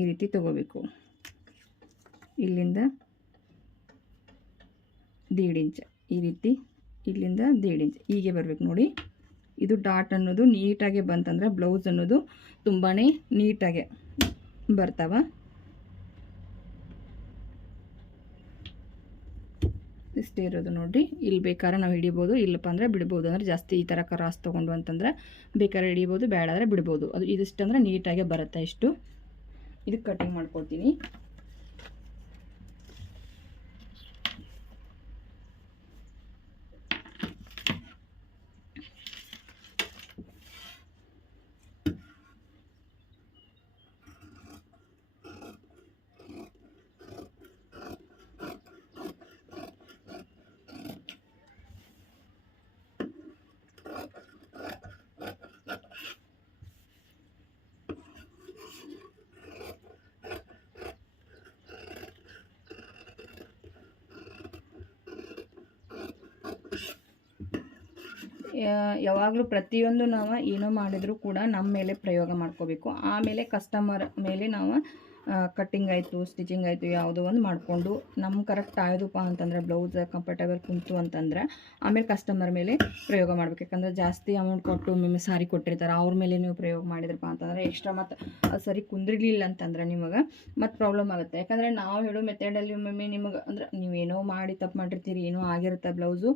ಈ ರೀತಿ ತೊಗೋಬೇಕು. ಇಲ್ಲಿಂದ 1.5 ಇಂಚ್ ಈ ರೀತಿ, ಇಲ್ಲಿಂದ 1.5 ಇಂಚ್ ಹೀಗೆ ಬರಬೇಕು ನೋಡಿ. ಇದು ಡಾಟ್ ಅನ್ನೋದು ನೀಟಾಗಿ ಬಂತಂದರೆ ಬ್ಲೌಸ್ ಅನ್ನೋದು ತುಂಬಾ ನೀಟಾಗೆ ಬರ್ತಾವ. ಇಷ್ಟೇ ಇರೋದು ನೋಡಿರಿ. ಇಲ್ಲಿ ಬೇಕಾದ್ರೆ ನಾವು ಹಿಡಿಬೋದು, ಇಲ್ಲಪ್ಪ ಅಂದರೆ ಬಿಡ್ಬೋದು. ಅಂದರೆ ಜಾಸ್ತಿ ಈ ಥರ ಕ್ರಾಸ್ ತೊಗೊಂಡು ಅಂತಂದರೆ ಬೇಕಾದ್ರೆ ಹಿಡಿಬೋದು, ಬೇಡ ಆದರೆ ಬಿಡ್ಬೋದು. ಅದು ಇದಿಷ್ಟಂದ್ರೆ ನೀಟಾಗೆ ಬರುತ್ತೆ. ಇಷ್ಟು ಇದಕ್ಕೆ ಕಟಿಂಗ್ ಮಾಡ್ಕೊಳ್ತೀನಿ. ಯಾವಾಗಲೂ ಪ್ರತಿಯೊಂದು ನಾವು ಏನೋ ಮಾಡಿದರೂ ಕೂಡ ನಮ್ಮ ಮೇಲೆ ಪ್ರಯೋಗ ಮಾಡ್ಕೋಬೇಕು. ಆಮೇಲೆ ಕಸ್ಟಮರ್ ಮೇಲೆ ನಾವು ಕಟ್ಟಿಂಗ್ ಆಯಿತು ಸ್ಟಿಚಿಂಗ್ ಆಯಿತು ಯಾವುದೋ ಒಂದು ಮಾಡಿಕೊಂಡು ನಮ್ಮ ಕರೆಕ್ಟ್ ಆಯೋದಪ್ಪ ಅಂತಂದರೆ ಬ್ಲೌಸ್ ಕಂಫರ್ಟೇಬಲ್ ಕುಂತು ಅಂತಂದರೆ ಆಮೇಲೆ ಕಸ್ಟಮರ್ ಮೇಲೆ ಪ್ರಯೋಗ ಮಾಡಬೇಕು. ಯಾಕಂದರೆ ಜಾಸ್ತಿ ಅಮೌಂಟ್ ಕೊಟ್ಟು ಒಮ್ಮೊಮ್ಮೆ ಸಾರಿ ಕೊಟ್ಟಿರ್ತಾರೆ, ಅವ್ರ ಮೇಲೆ ನೀವು ಪ್ರಯೋಗ ಮಾಡಿದ್ರಪ್ಪ ಅಂತಂದರೆ ಎಕ್ಸ್ಟ್ರಾ ಮತ್ತು ಅದು ಸರಿ ಕುಂದ್ರಿಲಿಲ್ಲ ಅಂತಂದ್ರೆ ನಿಮಗೆ ಮತ್ತು ಪ್ರಾಬ್ಲಮ್ ಆಗುತ್ತೆ. ಯಾಕಂದರೆ ನಾವು ಹೇಳೋ ಮೆಥಡಲ್ಲಿ ಒಮ್ಮೊಮ್ಮೆ ನಿಮಗೆ ಅಂದ್ರೆ ನೀವೇನೋ ಮಾಡಿ ತಪ್ಪು ಮಾಡಿರ್ತೀರಿ, ಏನೋ ಆಗಿರುತ್ತೆ ಬ್ಲೌಸು,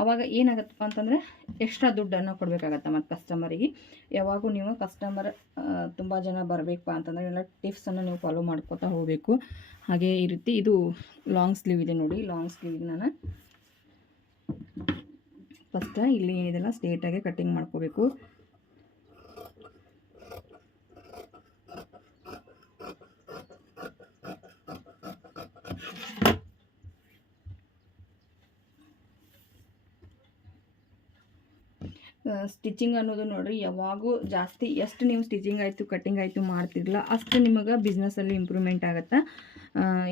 ಅವಾಗ ಏನಾಗುತ್ತಪ್ಪ ಅಂತಂದರೆ ಎಕ್ಸ್ಟ್ರಾ ದುಡ್ಡನ್ನು ಕೊಡಬೇಕಾಗತ್ತೆ ಮತ್ತು ಕಸ್ಟಮರಿಗೆ. ಯಾವಾಗೂ ನೀವು ಕಸ್ಟಮರ್ ತುಂಬ ಜನ ಬರಬೇಕು ಅಂತಂದರೆ ಎಲ್ಲ ಟಿಪ್ಸನ್ನು ನೀವು ಫಾಲೋ ಮಾಡ್ಕೋತಾ ಹೋಗಬೇಕು. ಹಾಗೆ ಈ ರೀತಿ ಇದು ಲಾಂಗ್ ಸ್ಲೀವ್ ಇದೆ ನೋಡಿ. ಲಾಂಗ್ ಸ್ಲೀವ್ಗೆ ನಾನು ಫಸ್ಟ್ ಇಲ್ಲಿ ಏನಿದೆಲ್ಲ ಸ್ಟ್ರೇಟಾಗಿ ಕಟ್ಟಿಂಗ್ ಮಾಡ್ಕೋಬೇಕು. ಸ್ಟಿಚಿಂಗ್ ಅನ್ನೋದು ನೋಡಿರಿ, ಯಾವಾಗೂ ಜಾಸ್ತಿ ಎಷ್ಟು ನೀವು ಸ್ಟಿಚಿಂಗ್ ಆಯಿತು ಕಟ್ಟಿಂಗ್ ಆಯಿತು ಮಾಡ್ತಿರಲ್ಲ ಅಷ್ಟು ನಿಮಗೆ ಬಿಸ್ನೆಸ್ಸಲ್ಲಿ ಇಂಪ್ರೂವ್ಮೆಂಟ್ ಆಗುತ್ತೆ.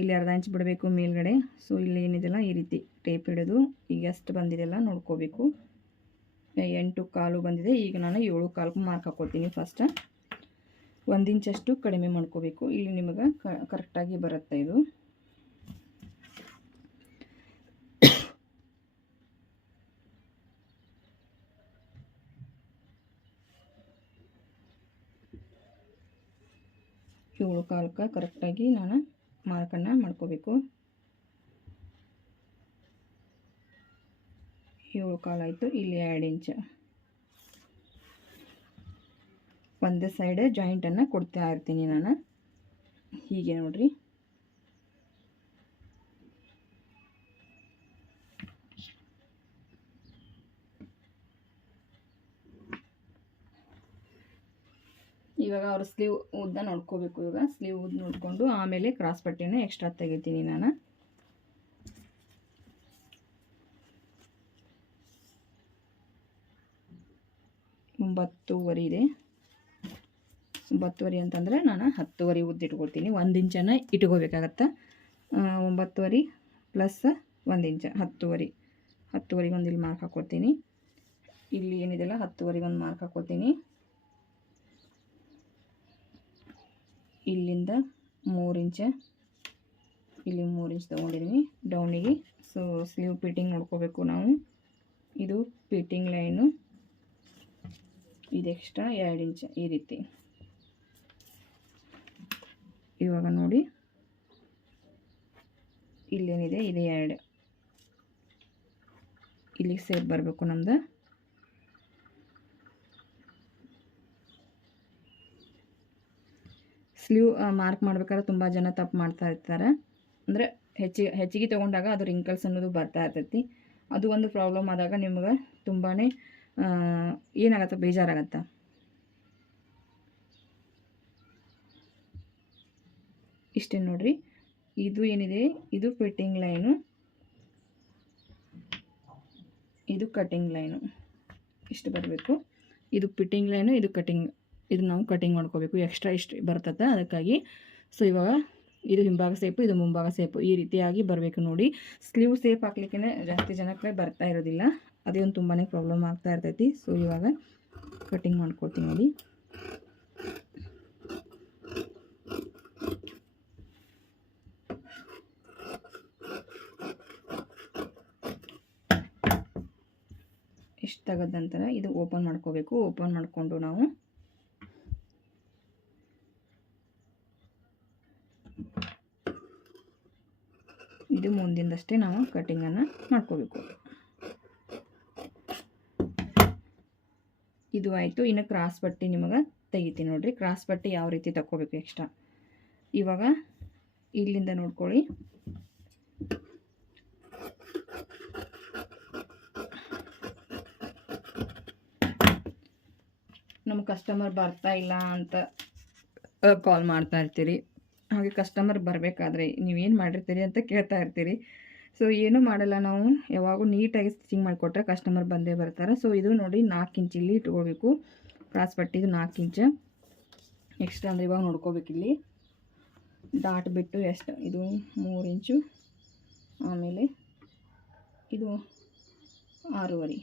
ಇಲ್ಲಿ ಅರ್ಧ ಇಂಚ್ ಬಿಡಬೇಕು ಮೇಲ್ಗಡೆ. ಸೊ ಇಲ್ಲಿ ಏನಿದೆಲ್ಲ ಈ ರೀತಿ ಟೇಪ್ ಹಿಡಿದು ಈಗ ಎಷ್ಟು ಬಂದಿದೆಲ್ಲ ನೋಡ್ಕೋಬೇಕು. 8 ಕಾಲು ಬಂದಿದೆ. ಈಗ ನಾನು 7 ಕಾಲು ಮಾರ್ಕ್ ಹಾಕ್ಕೊತೀನಿ. ಫಸ್ಟ್ 1 ಇಂಚಷ್ಟು ಕಡಿಮೆ ಮಾಡ್ಕೋಬೇಕು. ಇಲ್ಲಿ ನಿಮಗೆ ಕರೆಕ್ಟಾಗಿ ಬರುತ್ತೆ ಇದು. ಏಳು ಕಾಲಕ್ಕೆ ಕರೆಕ್ಟಾಗಿ ನಾನು ಮಾರ್ಕನ್ನು ಮಾಡ್ಕೋಬೇಕು. 7 ಕಾಲು ಆಯಿತು. ಇಲ್ಲಿ 2 ಇಂಚ್ ಒಂದೇ ಸೈಡ್ ಜಾಯಿಂಟನ್ನು ಕೊಡ್ತಾ ಇರ್ತೀನಿ ನಾನು. ಹೀಗೆ ನೋಡಿರಿ. ಇವಾಗ ಅವ್ರ ಸ್ಲೀವ್ ಉದ್ದ ನೋಡ್ಕೋಬೇಕು. ಇವಾಗ ಸ್ಲೀವ್ ಉದ್ದ ನೋಡಿಕೊಂಡು ಆಮೇಲೆ ಕ್ರಾಸ್ ಪಟ್ಟಿಯನ್ನು ಎಕ್ಸ್ಟ್ರಾ ತೆಗಿತೀನಿ ನಾನು. ಒಂಬತ್ತುವರೆ ಇದೆ. 9 ಅಂತಂದರೆ ನಾನು 10 ಉದ್ದ ಇಟ್ಕೊಳ್ತೀನಿ. 1 ಇಂಚನ್ನು ಇಟ್ಕೋಬೇಕಾಗತ್ತೆ. 9 ಪ್ಲಸ್ 1 ಇಂಚ್ 10 ಒಂದು ಇಲ್ಲಿ ಮಾರ್ಕ್ ಹಾಕ್ಕೊಳ್ತೀನಿ. ಇಲ್ಲಿ ಏನಿದೆಲ್ಲ 10 ಒಂದು ಮಾರ್ಕ್ ಹಾಕ್ಕೊಳ್ತೀನಿ. ಇಲ್ಲಿಂದ 3 ಇಂಚ್, ಇಲ್ಲಿ 3 ಇಂಚ್ ತೊಗೊಂಡಿದ್ದೀನಿ ಡೌನಿಗೆ. ಸೊ ಸ್ಲೀವ್ ಫಿಟ್ಟಿಂಗ್ ನೋಡ್ಕೋಬೇಕು ನಾವು. ಇದು ಫಿಟ್ಟಿಂಗ್ ಲೈನು, ಇದು ಎಕ್ಸ್ಟ್ರಾ 2 ಇಂಚ್ ಈ ರೀತಿ. ಇವಾಗ ನೋಡಿ ಇಲ್ಲೇನಿದೆ ಇದು 2 ಇಲ್ಲಿ ಸೇಪ್ ಬರಬೇಕು ನಮ್ದು. ಸ್ಲೀವ್ ಮಾರ್ಕ್ ಮಾಡ್ಬೇಕಾದ್ರೆ ತುಂಬ ಜನ ತಪ್ಪು ಮಾಡ್ತಾ ಇರ್ತಾರೆ. ಅಂದರೆ ಹೆಚ್ಚಿಗೆ ತೊಗೊಂಡಾಗ ಅದು ರಿಂಕಲ್ಸ್ ಅನ್ನೋದು ಬರ್ತಾ ಇರ್ತೈತಿ. ಅದು ಒಂದು ಪ್ರಾಬ್ಲಮ್ ಆದಾಗ ನಿಮ್ಗೆ ತುಂಬಾ ಏನಾಗತ್ತೆ, ಬೇಜಾರಾಗತ್ತೆ. ಇಷ್ಟೇ ನೋಡಿರಿ. ಇದು ಏನಿದೆ ಇದು ಫಿಟ್ಟಿಂಗ್ ಲೈನು, ಇದು ಕಟಿಂಗ್ ಲೈನು. ಇಷ್ಟು ಬರಬೇಕು. ಇದು ಫಿಟ್ಟಿಂಗ್ ಲೈನು, ಇದು ಕಟಿಂಗ್. ಇದು ನಾವು ಕಟಿಂಗ್ ಮಾಡ್ಕೋಬೇಕು. ಎಕ್ಸ್ಟ್ರಾ ಇಷ್ಟು ಬರ್ತದೆ ಅದಕ್ಕಾಗಿ. ಸೊ ಇವಾಗ ಇದು ಹಿಂಭಾಗ ಸೇಪು, ಇದು ಮುಂಭಾಗ ಸೇಪು ಈ ರೀತಿಯಾಗಿ ಬರಬೇಕು ನೋಡಿ. ಸ್ಲೀವ್ ಸೇಪ್ ಹಾಕ್ಲಿಕ್ಕೆ ಜಾಸ್ತಿ ಜನಕ್ಕೆ ಬರ್ತಾ ಇರೋದಿಲ್ಲ. ಅದೇ ಒಂದು ತುಂಬಾ ಪ್ರಾಬ್ಲಮ್ ಆಗ್ತಾ ಇರ್ತೈತಿ. ಸೊ ಇವಾಗ ಕಟಿಂಗ್ ಮಾಡ್ಕೊಳ್ತೀನಿ ನೋಡಿ. ಇಷ್ಟು ತೆಗೆದ ನಂತರ ಇದು ಓಪನ್ ಮಾಡ್ಕೋಬೇಕು. ಓಪನ್ ಮಾಡಿಕೊಂಡು ನಾವು ಇದು ಮುಂದಿಂದಷ್ಟೇ ನಾವು ಕಟಿಂಗನ್ನು ಮಾಡ್ಕೋಬೇಕು. ಇದು ಆಯಿತು. ಇನ್ನು ಕ್ರಾಸ್ ಪಟ್ಟಿ ನಿಮಗೆ ತೆಗಿತೀನಿ ನೋಡಿರಿ. ಕ್ರಾಸ್ ಪಟ್ಟಿ ಯಾವ ರೀತಿ ತಗೋಬೇಕು ಎಕ್ಸ್ಟ್ರಾ. ಇವಾಗ ಇಲ್ಲಿಂದ ನೋಡ್ಕೊಳ್ಳಿ. ನಮ್ಮ ಕಸ್ಟಮರ್ ಬರ್ತಾ ಇಲ್ಲ ಅಂತ ಕಾಲ್ ಮಾಡ್ತಾ ಇರ್ತೀರಿ. ಹಾಗೆ ಕಸ್ಟಮರ್ ಬರಬೇಕಾದ್ರೆ ನೀವೇನು ಮಾಡಿರ್ತೀರಿ ಅಂತ ಕೇಳ್ತಾ ಇರ್ತೀರಿ. ಸೊ ಏನೂ ಮಾಡಲ್ಲ, ನಾವು ಯಾವಾಗೂ ನೀಟಾಗಿ ಸ್ಟಿಚಿಂಗ್ ಮಾಡಿಕೊಟ್ರೆ ಕಸ್ಟಮರ್ ಬಂದೇ ಬರ್ತಾರೆ. ಸೊ ಇದು ನೋಡಿ 4 ಇಂಚ್ ಇಲ್ಲಿ ಇಟ್ಕೋಬೇಕು. ಕ್ರಾಸ್ ಪಟ್ಟಿದು 4 ಇಂಚ್ ಎಕ್ಸ್ಟ್ರಾ ಅಂದರೆ ಇವಾಗ ನೋಡ್ಕೋಬೇಕು. ಇಲ್ಲಿ ಡಾಟ್ ಬಿಟ್ಟು ಎಷ್ಟು, ಇದು 3 ಇಂಚು, ಆಮೇಲೆ ಇದು 6.5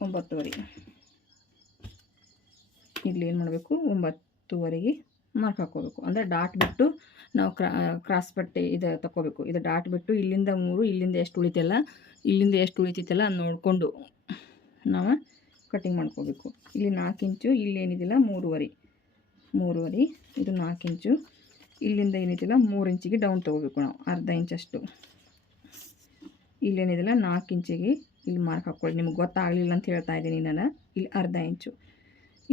9.5. ಇಲ್ಲಿ ಏನು ಮಾಡಬೇಕು, 10ವರೆಗೆ ಮಾರ್ಕ್ ಹಾಕ್ಕೋಬೇಕು. ಅಂದರೆ ಡಾಟ್ ಬಿಟ್ಟು ನಾವು ಕ್ರಾಸ್ ಪಟ್ಟಿ ಇದು ತಗೋಬೇಕು. ಇದು ಡಾಟ್ ಬಿಟ್ಟು ಇಲ್ಲಿಂದ 3, ಇಲ್ಲಿಂದ ಎಷ್ಟು ಉಳಿತಲ್ಲ, ಇಲ್ಲಿಂದ ಎಷ್ಟು ಉಳಿತೈತಲ್ಲ ಅದು ನೋಡಿಕೊಂಡು ನಾವು ಕಟ್ಟಿಂಗ್ ಮಾಡ್ಕೋಬೇಕು. ಇಲ್ಲಿ 4 ಇಂಚು, ಇಲ್ಲಿ ಏನಿದಿಲ್ಲ 3.5 ಇದು 4 ಇಂಚು, ಇಲ್ಲಿಂದ ಏನಿದಿಲ್ಲ 3 ಇಂಚಿಗೆ ಡೌನ್ ತೊಗೋಬೇಕು ನಾವು, ಅರ್ಧ ಇಂಚಷ್ಟು. ಇಲ್ಲೇನಿದಿಲ್ಲ 4 ಇಂಚಿಗೆ ಇಲ್ಲಿ ಮಾರ್ಕ್ ಹಾಕ್ಕೊಳ್ಳಿ. ನಿಮ್ಗೆ ಗೊತ್ತಾಗಲಿಲ್ಲ ಅಂತ ಹೇಳ್ತಾ ಇದ್ದೀನಿ ನಾನು. ಇಲ್ಲಿ ಅರ್ಧ ಇಂಚು,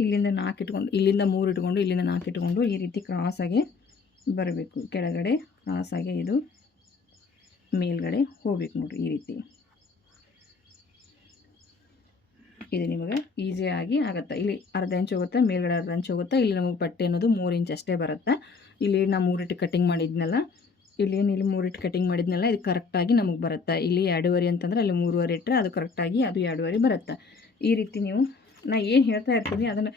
ಇಲ್ಲಿಂದ 4 ಇಟ್ಕೊಂಡು, ಇಲ್ಲಿಂದ 3 ಇಟ್ಕೊಂಡು, ಇಲ್ಲಿಂದ 4 ಇಟ್ಕೊಂಡು ಈ ರೀತಿ ಕ್ರಾಸಾಗಿ ಬರಬೇಕು. ಕೆಳಗಡೆ ಕ್ರಾಸಾಗಿ ಇದು ಮೇಲ್ಗಡೆ ಹೋಗ್ಬೇಕು ನೋಡಿರಿ ಈ ರೀತಿ. ಇದು ನಿಮಗೆ ಈಸಿಯಾಗಿ ಆಗುತ್ತೆ. ಇಲ್ಲಿ ಅರ್ಧ ಇಂಚ್ ಹೋಗುತ್ತೆ, ಮೇಲ್ಗಡೆ ಅರ್ಧ ಇಂಚ್ ಹೋಗುತ್ತೆ. ಇಲ್ಲಿ ನಮಗೆ ಬಟ್ಟೆ ಅನ್ನೋದು 3 ಇಂಚ್ ಅಷ್ಟೇ ಬರುತ್ತೆ. ಇಲ್ಲಿ ನಾನು 3 ಇಟ್ಟು ಕಟ್ಟಿಂಗ್ ಮಾಡಿದ್ನಲ್ಲ, ಇಲ್ಲಿ 3 ಇಟ್ಟು ಕಟ್ಟಿಂಗ್ ಮಾಡಿದ್ನಲ್ಲ, ಇದು ಕರೆಕ್ಟಾಗಿ ನಮಗೆ ಬರುತ್ತೆ. ಇಲ್ಲಿ 2.5 ಅಂತಂದರೆ ಅಲ್ಲಿ 3.5 ಇಟ್ಟರೆ ಅದು ಕರೆಕ್ಟಾಗಿ ಅದು 2.5 ಬರುತ್ತೆ. ಈ ರೀತಿ ನೀವು ನಾನು ಏನು ಹೇಳ್ತಾ ಇರ್ತೀನಿ ಅದನ್ನು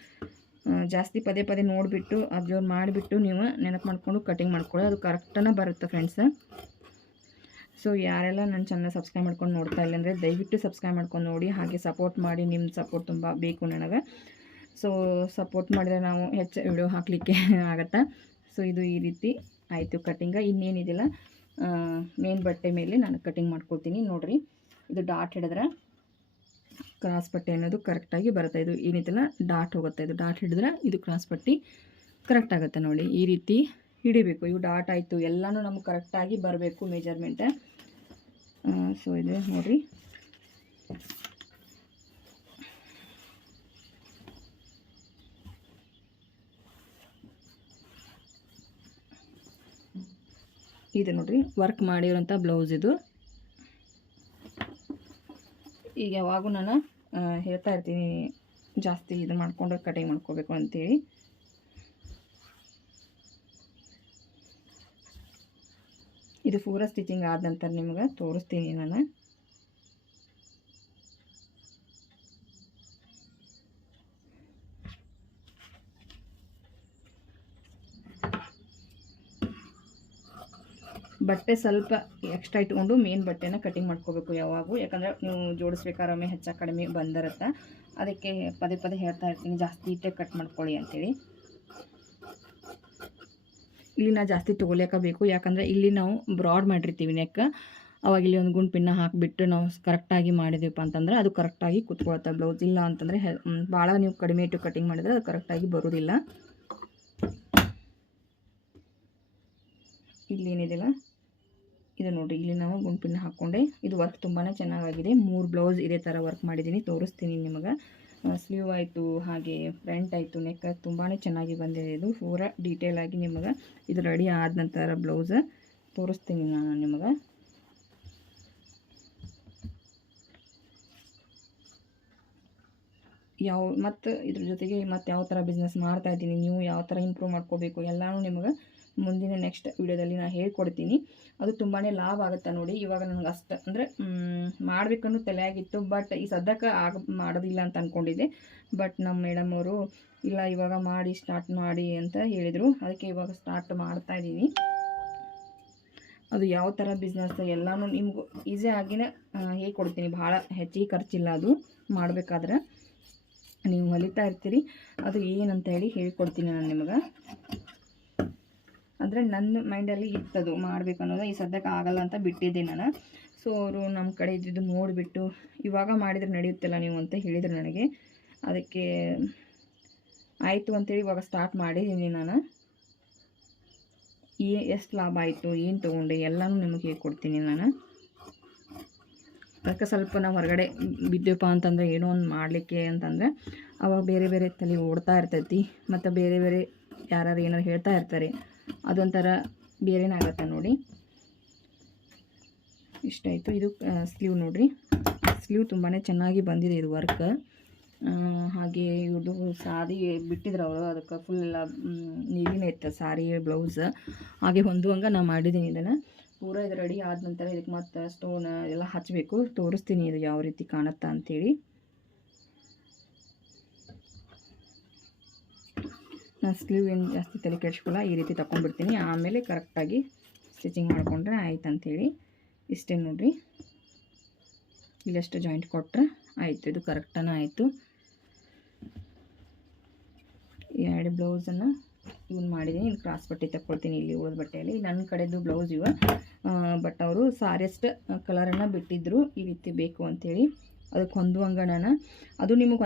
ಜಾಸ್ತಿ ಪದೇ ಪದೇ ನೋಡಿಬಿಟ್ಟು ಅಬ್ಸರ್ವ್ ಮಾಡಿಬಿಟ್ಟು ನೀವು ನೆನಪು ಮಾಡಿಕೊಂಡು ಕಟ್ಟಿಂಗ್ ಮಾಡ್ಕೊಳ್ಳಿ, ಅದು ಕರೆಕ್ಟನ್ನು ಬರುತ್ತೆ ಫ್ರೆಂಡ್ಸ್. ಸೊ ಯಾರೆಲ್ಲ ನನ್ನ ಚಾನಲ್ ಸಬ್ಸ್ಕ್ರೈಬ್ ಮಾಡ್ಕೊಂಡು ನೋಡ್ತಾ ಇಲ್ಲ ಅಂದರೆ ದಯವಿಟ್ಟು ಸಬ್ಸ್ಕ್ರೈಬ್ ಮಾಡ್ಕೊಂಡು ನೋಡಿ, ಹಾಗೆ ಸಪೋರ್ಟ್ ಮಾಡಿ. ನಿಮ್ಮ ಸಪೋರ್ಟ್ ತುಂಬ ಬೇಕು ನನಗೆ. ಸೊ ಸಪೋರ್ಟ್ ಮಾಡಿದರೆ ನಾವು ಹೆಚ್ಚು ವಿಡಿಯೋ ಹಾಕಲಿಕ್ಕೆ ಆಗುತ್ತೆ. ಸೊ ಇದು ಈ ರೀತಿ ಆಯಿತು ಕಟ್ಟಿಂಗ. ಇನ್ನೇನಿದಿಲ್ಲ ಮೇನ್ ಬಟ್ಟೆ ಮೇಲೆ ನಾನು ಕಟ್ಟಿಂಗ್ ಮಾಡ್ಕೊಳ್ತೀನಿ ನೋಡಿರಿ. ಇದು ಡಾಟ್ ಹಿಡಿದ್ರೆ ಕ್ರಾಸ್ ಪಟ್ಟಿ ಅನ್ನೋದು ಕರೆಕ್ಟಾಗಿ ಬರುತ್ತೆ. ಇದು ಏನಿದೆಲ್ಲ ಡಾಟ್ ಹೋಗುತ್ತೆ, ಇದು ಡಾಟ್ ಹಿಡಿದ್ರೆ ಇದು ಕ್ರಾಸ್ ಪಟ್ಟಿ ಕರೆಕ್ಟ್ ಆಗುತ್ತೆ ನೋಡಿ. ಈ ರೀತಿ ಹಿಡಿಬೇಕು. ಇವು ಡಾಟ್ ಆಯಿತು, ಎಲ್ಲನೂ ನಮಗೆ ಕರೆಕ್ಟಾಗಿ ಬರಬೇಕು ಮೆಜರ್ಮೆಂಟ್. ಸೊ ಇದು ನೋಡಿರಿ. ಇದು ನೋಡಿರಿ ವರ್ಕ್ ಮಾಡಿರೋಂಥ ಬ್ಲೌಸ್ ಇದು. ಈಗ ಯಾವಾಗೂ ನಾನು ಹೇಳ್ತಾ ಇರ್ತೀನಿ ಜಾಸ್ತಿ ಇದು ಮಾಡಿಕೊಂಡು ಕಟಿಂಗ್ ಮಾಡ್ಕೋಬೇಕು ಅಂತೇಳಿ. ಇದು ಪೂರ ಸ್ಟಿಚಿಂಗ್ ಆದ ನಂತರ ನಿಮಗೆ ತೋರಿಸ್ತೀನಿ ನಾನು. ಬಟ್ಟೆ ಸ್ವಲ್ಪ ಎಕ್ಸ್ಟ್ರಾ ಇಟ್ಕೊಂಡು ಮೇನ್ ಬಟ್ಟೆನ ಕಟಿಂಗ್ ಮಾಡ್ಕೋಬೇಕು ಯಾವಾಗೂ. ಯಾಕಂದರೆ ನೀವು ಜೋಡಿಸ್ಬೇಕಾದ್ರೆ ಒಮ್ಮೆ ಹೆಚ್ಚು ಕಡಿಮೆ ಬಂದಿರುತ್ತೆ. ಅದಕ್ಕೆ ಪದೇ ಪದೇ ಹೇಳ್ತಾ ಇರ್ತೀನಿ ಜಾಸ್ತಿ ಇಟ್ಟೆ ಕಟ್ ಮಾಡ್ಕೊಳ್ಳಿ ಅಂತೇಳಿ. ಇಲ್ಲಿ ನಾ ಜಾಸ್ತಿ ತೊಗೊಳ್ಲೇಬೇಕು, ಯಾಕಂದರೆ ಇಲ್ಲಿ ನಾವು ಬ್ರಾಡ್ ಮಾಡಿರ್ತೀವಿ ನೆಕ್. ಅವಾಗ ಇಲ್ಲಿ ಒಂದು ಗುಂಡು ಪಿನ್ನ ಹಾಕಿಬಿಟ್ಟು ನಾವು ಕರೆಕ್ಟಾಗಿ ಮಾಡಿದೀವಪ್ಪ ಅಂತಂದರೆ ಅದು ಕರೆಕ್ಟಾಗಿ ಕುತ್ಕೊಳುತ್ತೆ ಬ್ಲೌಸ್. ಇಲ್ಲ ಅಂತಂದರೆ ಭಾಳ ನೀವು ಕಡಿಮೆ ಇಟ್ಟು ಕಟಿಂಗ್ ಮಾಡಿದರೆ ಅದು ಕರೆಕ್ಟಾಗಿ ಬರೋದಿಲ್ಲ. ಇಲ್ಲಿ ಏನಿದೆಲ್ಲ ಇದು ನೋಡಿ, ಇಲ್ಲಿ ನಾವು ಗುಂಡು ಪಿನ್ನ ಹಾಕ್ಕೊಂಡೆ. ಇದು ವರ್ಕ್ ತುಂಬಾ ಚೆನ್ನಾಗಿದೆ. 3 ಬ್ಲೌಸ್ ಇದೇ ಥರ ವರ್ಕ್ ಮಾಡಿದ್ದೀನಿ, ತೋರಿಸ್ತೀನಿ ನಿಮಗೆ. ಸ್ಲೀವ್ ಆಯಿತು, ಹಾಗೆ ಫ್ರಂಟ್ ಆಯಿತು, ನೆಕ್ ತುಂಬಾ ಚೆನ್ನಾಗಿ ಬಂದಿದೆ. ಇದು ಪೂರ ಡೀಟೇಲಾಗಿ ನಿಮಗೆ ಇದು ರೆಡಿ ಆದ ನಂತರ ಬ್ಲೌಸ್ ತೋರಿಸ್ತೀನಿ ನಾನು ನಿಮಗೆ. ಮತ್ತು ಇದ್ರ ಜೊತೆಗೆ ಮತ್ತು ಯಾವ ಥರ ಬಿಸ್ನೆಸ್ ಮಾಡ್ತಾಯಿದ್ದೀನಿ, ನೀವು ಯಾವ ಥರ ಇಂಪ್ರೂವ್ ಮಾಡ್ಕೋಬೇಕು ಎಲ್ಲನೂ ನಿಮಗೆ ಮುಂದಿನ ನೆಕ್ಸ್ಟ್ ವಿಡಿಯೋದಲ್ಲಿ ನಾನು ಹೇಳ್ಕೊಡ್ತೀನಿ. ಅದು ತುಂಬಾ ಲಾಭ ಆಗುತ್ತೆ ನೋಡಿ. ಇವಾಗ ನನಗೆ ಅಷ್ಟು ಅಂದರೆ ಮಾಡಬೇಕನ್ನೋ ತಲೆಯಾಗಿತ್ತು, ಬಟ್ ಈ ಸದ್ಯಕ್ಕೆ ಮಾಡೋದಿಲ್ಲ ಅಂತ ಅಂದ್ಕೊಂಡಿದ್ದೆ. ಬಟ್ ನಮ್ಮ ಮೇಡಮ್ ಅವರು ಇಲ್ಲ ಇವಾಗ ಸ್ಟಾರ್ಟ್ ಮಾಡಿ ಅಂತ ಹೇಳಿದರು. ಅದಕ್ಕೆ ಇವಾಗ ಸ್ಟಾರ್ಟ್ ಮಾಡ್ತಾಯಿದ್ದೀನಿ. ಅದು ಯಾವ ಥರ ಬಿಸ್ನೆಸ್ ಎಲ್ಲನೂ ನಿಮಗೂ ಈಸಿಯಾಗಿನೇ ಹೇಳ್ಕೊಡ್ತೀನಿ. ಭಾಳ ಹೆಚ್ಚಿಗೆ ಖರ್ಚಿಲ್ಲ ಅದು ಮಾಡಬೇಕಾದ್ರೆ. ನೀವು ಹೊಲಿತಾ ಇರ್ತೀರಿ, ಅದು ಏನಂತ ಹೇಳಿ ಹೇಳ್ಕೊಡ್ತೀನಿ ನಾನು ನಿಮಗೆ. ಅಂದರೆ ನನ್ನ ಮೈಂಡಲ್ಲಿ ಇತ್ತದು ಮಾಡಬೇಕು ಅನ್ನೋದು. ಈ ಸದ್ಯಕ್ಕೆ ಆಗಲ್ಲ ಅಂತ ಬಿಟ್ಟಿದ್ದೆ ನಾನು. ಸೊ ಅವರು ನಮ್ಮ ಕಡೆ ಇದ್ದಿದ್ದು ನೋಡಿಬಿಟ್ಟು ಇವಾಗ ಮಾಡಿದರೆ ನಡೆಯುತ್ತಿಲ್ಲ ನೀವು ಅಂತ ಹೇಳಿದರು ನನಗೆ. ಅದಕ್ಕೆ ಆಯಿತು ಅಂತೇಳಿ ಇವಾಗ ಸ್ಟಾರ್ಟ್ ಮಾಡಿದ್ದೀನಿ ನಾನು. ಎಷ್ಟು ಲಾಭ ಆಯಿತು, ಏನು ತೊಗೊಂಡೆ ಎಲ್ಲನೂ ನಿಮಗೆ ಹೇಳ್ಕೊಡ್ತೀನಿ ನಾನು. ಅದಕ್ಕೆ ಸ್ವಲ್ಪ ನಾವು ಹೊರಗಡೆ ಬಿದ್ದೆವಪ್ಪ ಅಂತಂದರೆ ಏನೋ ಒಂದು ಮಾಡಲಿಕ್ಕೆ ಅಂತಂದರೆ ಅವಾಗ ಬೇರೆ ಬೇರೆ ತಲೆ ಓಡ್ತಾ ಇರ್ತೈತಿ. ಮತ್ತು ಬೇರೆ ಬೇರೆ ಯಾರು ಏನಾರು ಹೇಳ್ತಾ ಇರ್ತಾರೆ, ಅದೊಂಥರ ಬೇರೆನೇ ಆಗುತ್ತೆ ನೋಡಿ. ಇಷ್ಟಾಯಿತು. ಇದು ಸ್ಲೀವ್ ನೋಡಿರಿ, ಸ್ಲೀವ್ ತುಂಬಾ ಚೆನ್ನಾಗಿ ಬಂದಿದೆ ಇದು ವರ್ಕ್. ಹಾಗೆ ಇವ್ರದ್ದು ಸಾರಿ ಬಿಟ್ಟಿದ್ರು ಅವರು, ಅದಕ್ಕೆ ಫುಲ್ ಎಲ್ಲ ನೀಲಿನೇ ಇತ್ತು ಸಾರಿ ಬ್ಲೌಸ್. ಹಾಗೆ ಹೊಂದುವಂಗೆ ನಾನು ಮಾಡಿದ್ದೀನಿ ಇದನ್ನು. ಪೂರ ಇದು ರೆಡಿ ಆದ ನಂತರ ಇದಕ್ಕೆ ಮತ್ತು ಸ್ಟೋನ್ ಎಲ್ಲ ಹಚ್ಚಬೇಕು. ತೋರಿಸ್ತೀನಿ ಇದು ಯಾವ ರೀತಿ ಕಾಣುತ್ತಾ ಅಂಥೇಳಿ. ನಾನು ಸ್ಲೀವ್ ಏನು ಜಾಸ್ತಿ ತಲೆ ಕೆಡಿಸ್ಕೊಳ್ಳ, ಈ ರೀತಿ ತಗೊಂಡ್ಬಿಡ್ತೀನಿ. ಆಮೇಲೆ ಕರೆಕ್ಟಾಗಿ ಸ್ಟಿಚಿಂಗ್ ಮಾಡಿಕೊಂಡ್ರೆ ಆಯ್ತು ಅಂಥೇಳಿ. ಇಷ್ಟೇ ನೋಡಿರಿ, ಇಲ್ಲಷ್ಟು ಜಾಯಿಂಟ್ ಕೊಟ್ಟರೆ ಆಯಿತು. ಇದು ಕರೆಕ್ಟನೇ ಆಯಿತು. 2 ಬ್ಲೌಸನ್ನು ಇವನ್ನ ಮಾಡಿದ್ದೀನಿ. ಇಲ್ಲಿ ಕ್ರಾಸ್ ಬಟ್ಟೆ ತಗೊಳ್ತೀನಿ ಇಲ್ಲಿ ಉಳಿದ ಬಟ್ಟೆಯಲ್ಲಿ. ನನ್ನ ಕಡೆದು ಬ್ಲೌಸ್ ಇವ. ಬಟ್ ಅವರು ಸಾರಿಯಸ್ಟ್ ಕಲರನ್ನು ಬಿಟ್ಟಿದ್ದರು ಈ ರೀತಿ ಬೇಕು ಅಂಥೇಳಿ. ಅದಕ್ಕೆ ಹೊಂದುವಂಗೆ ನಾನು ಅದು ನಿಮಗೆ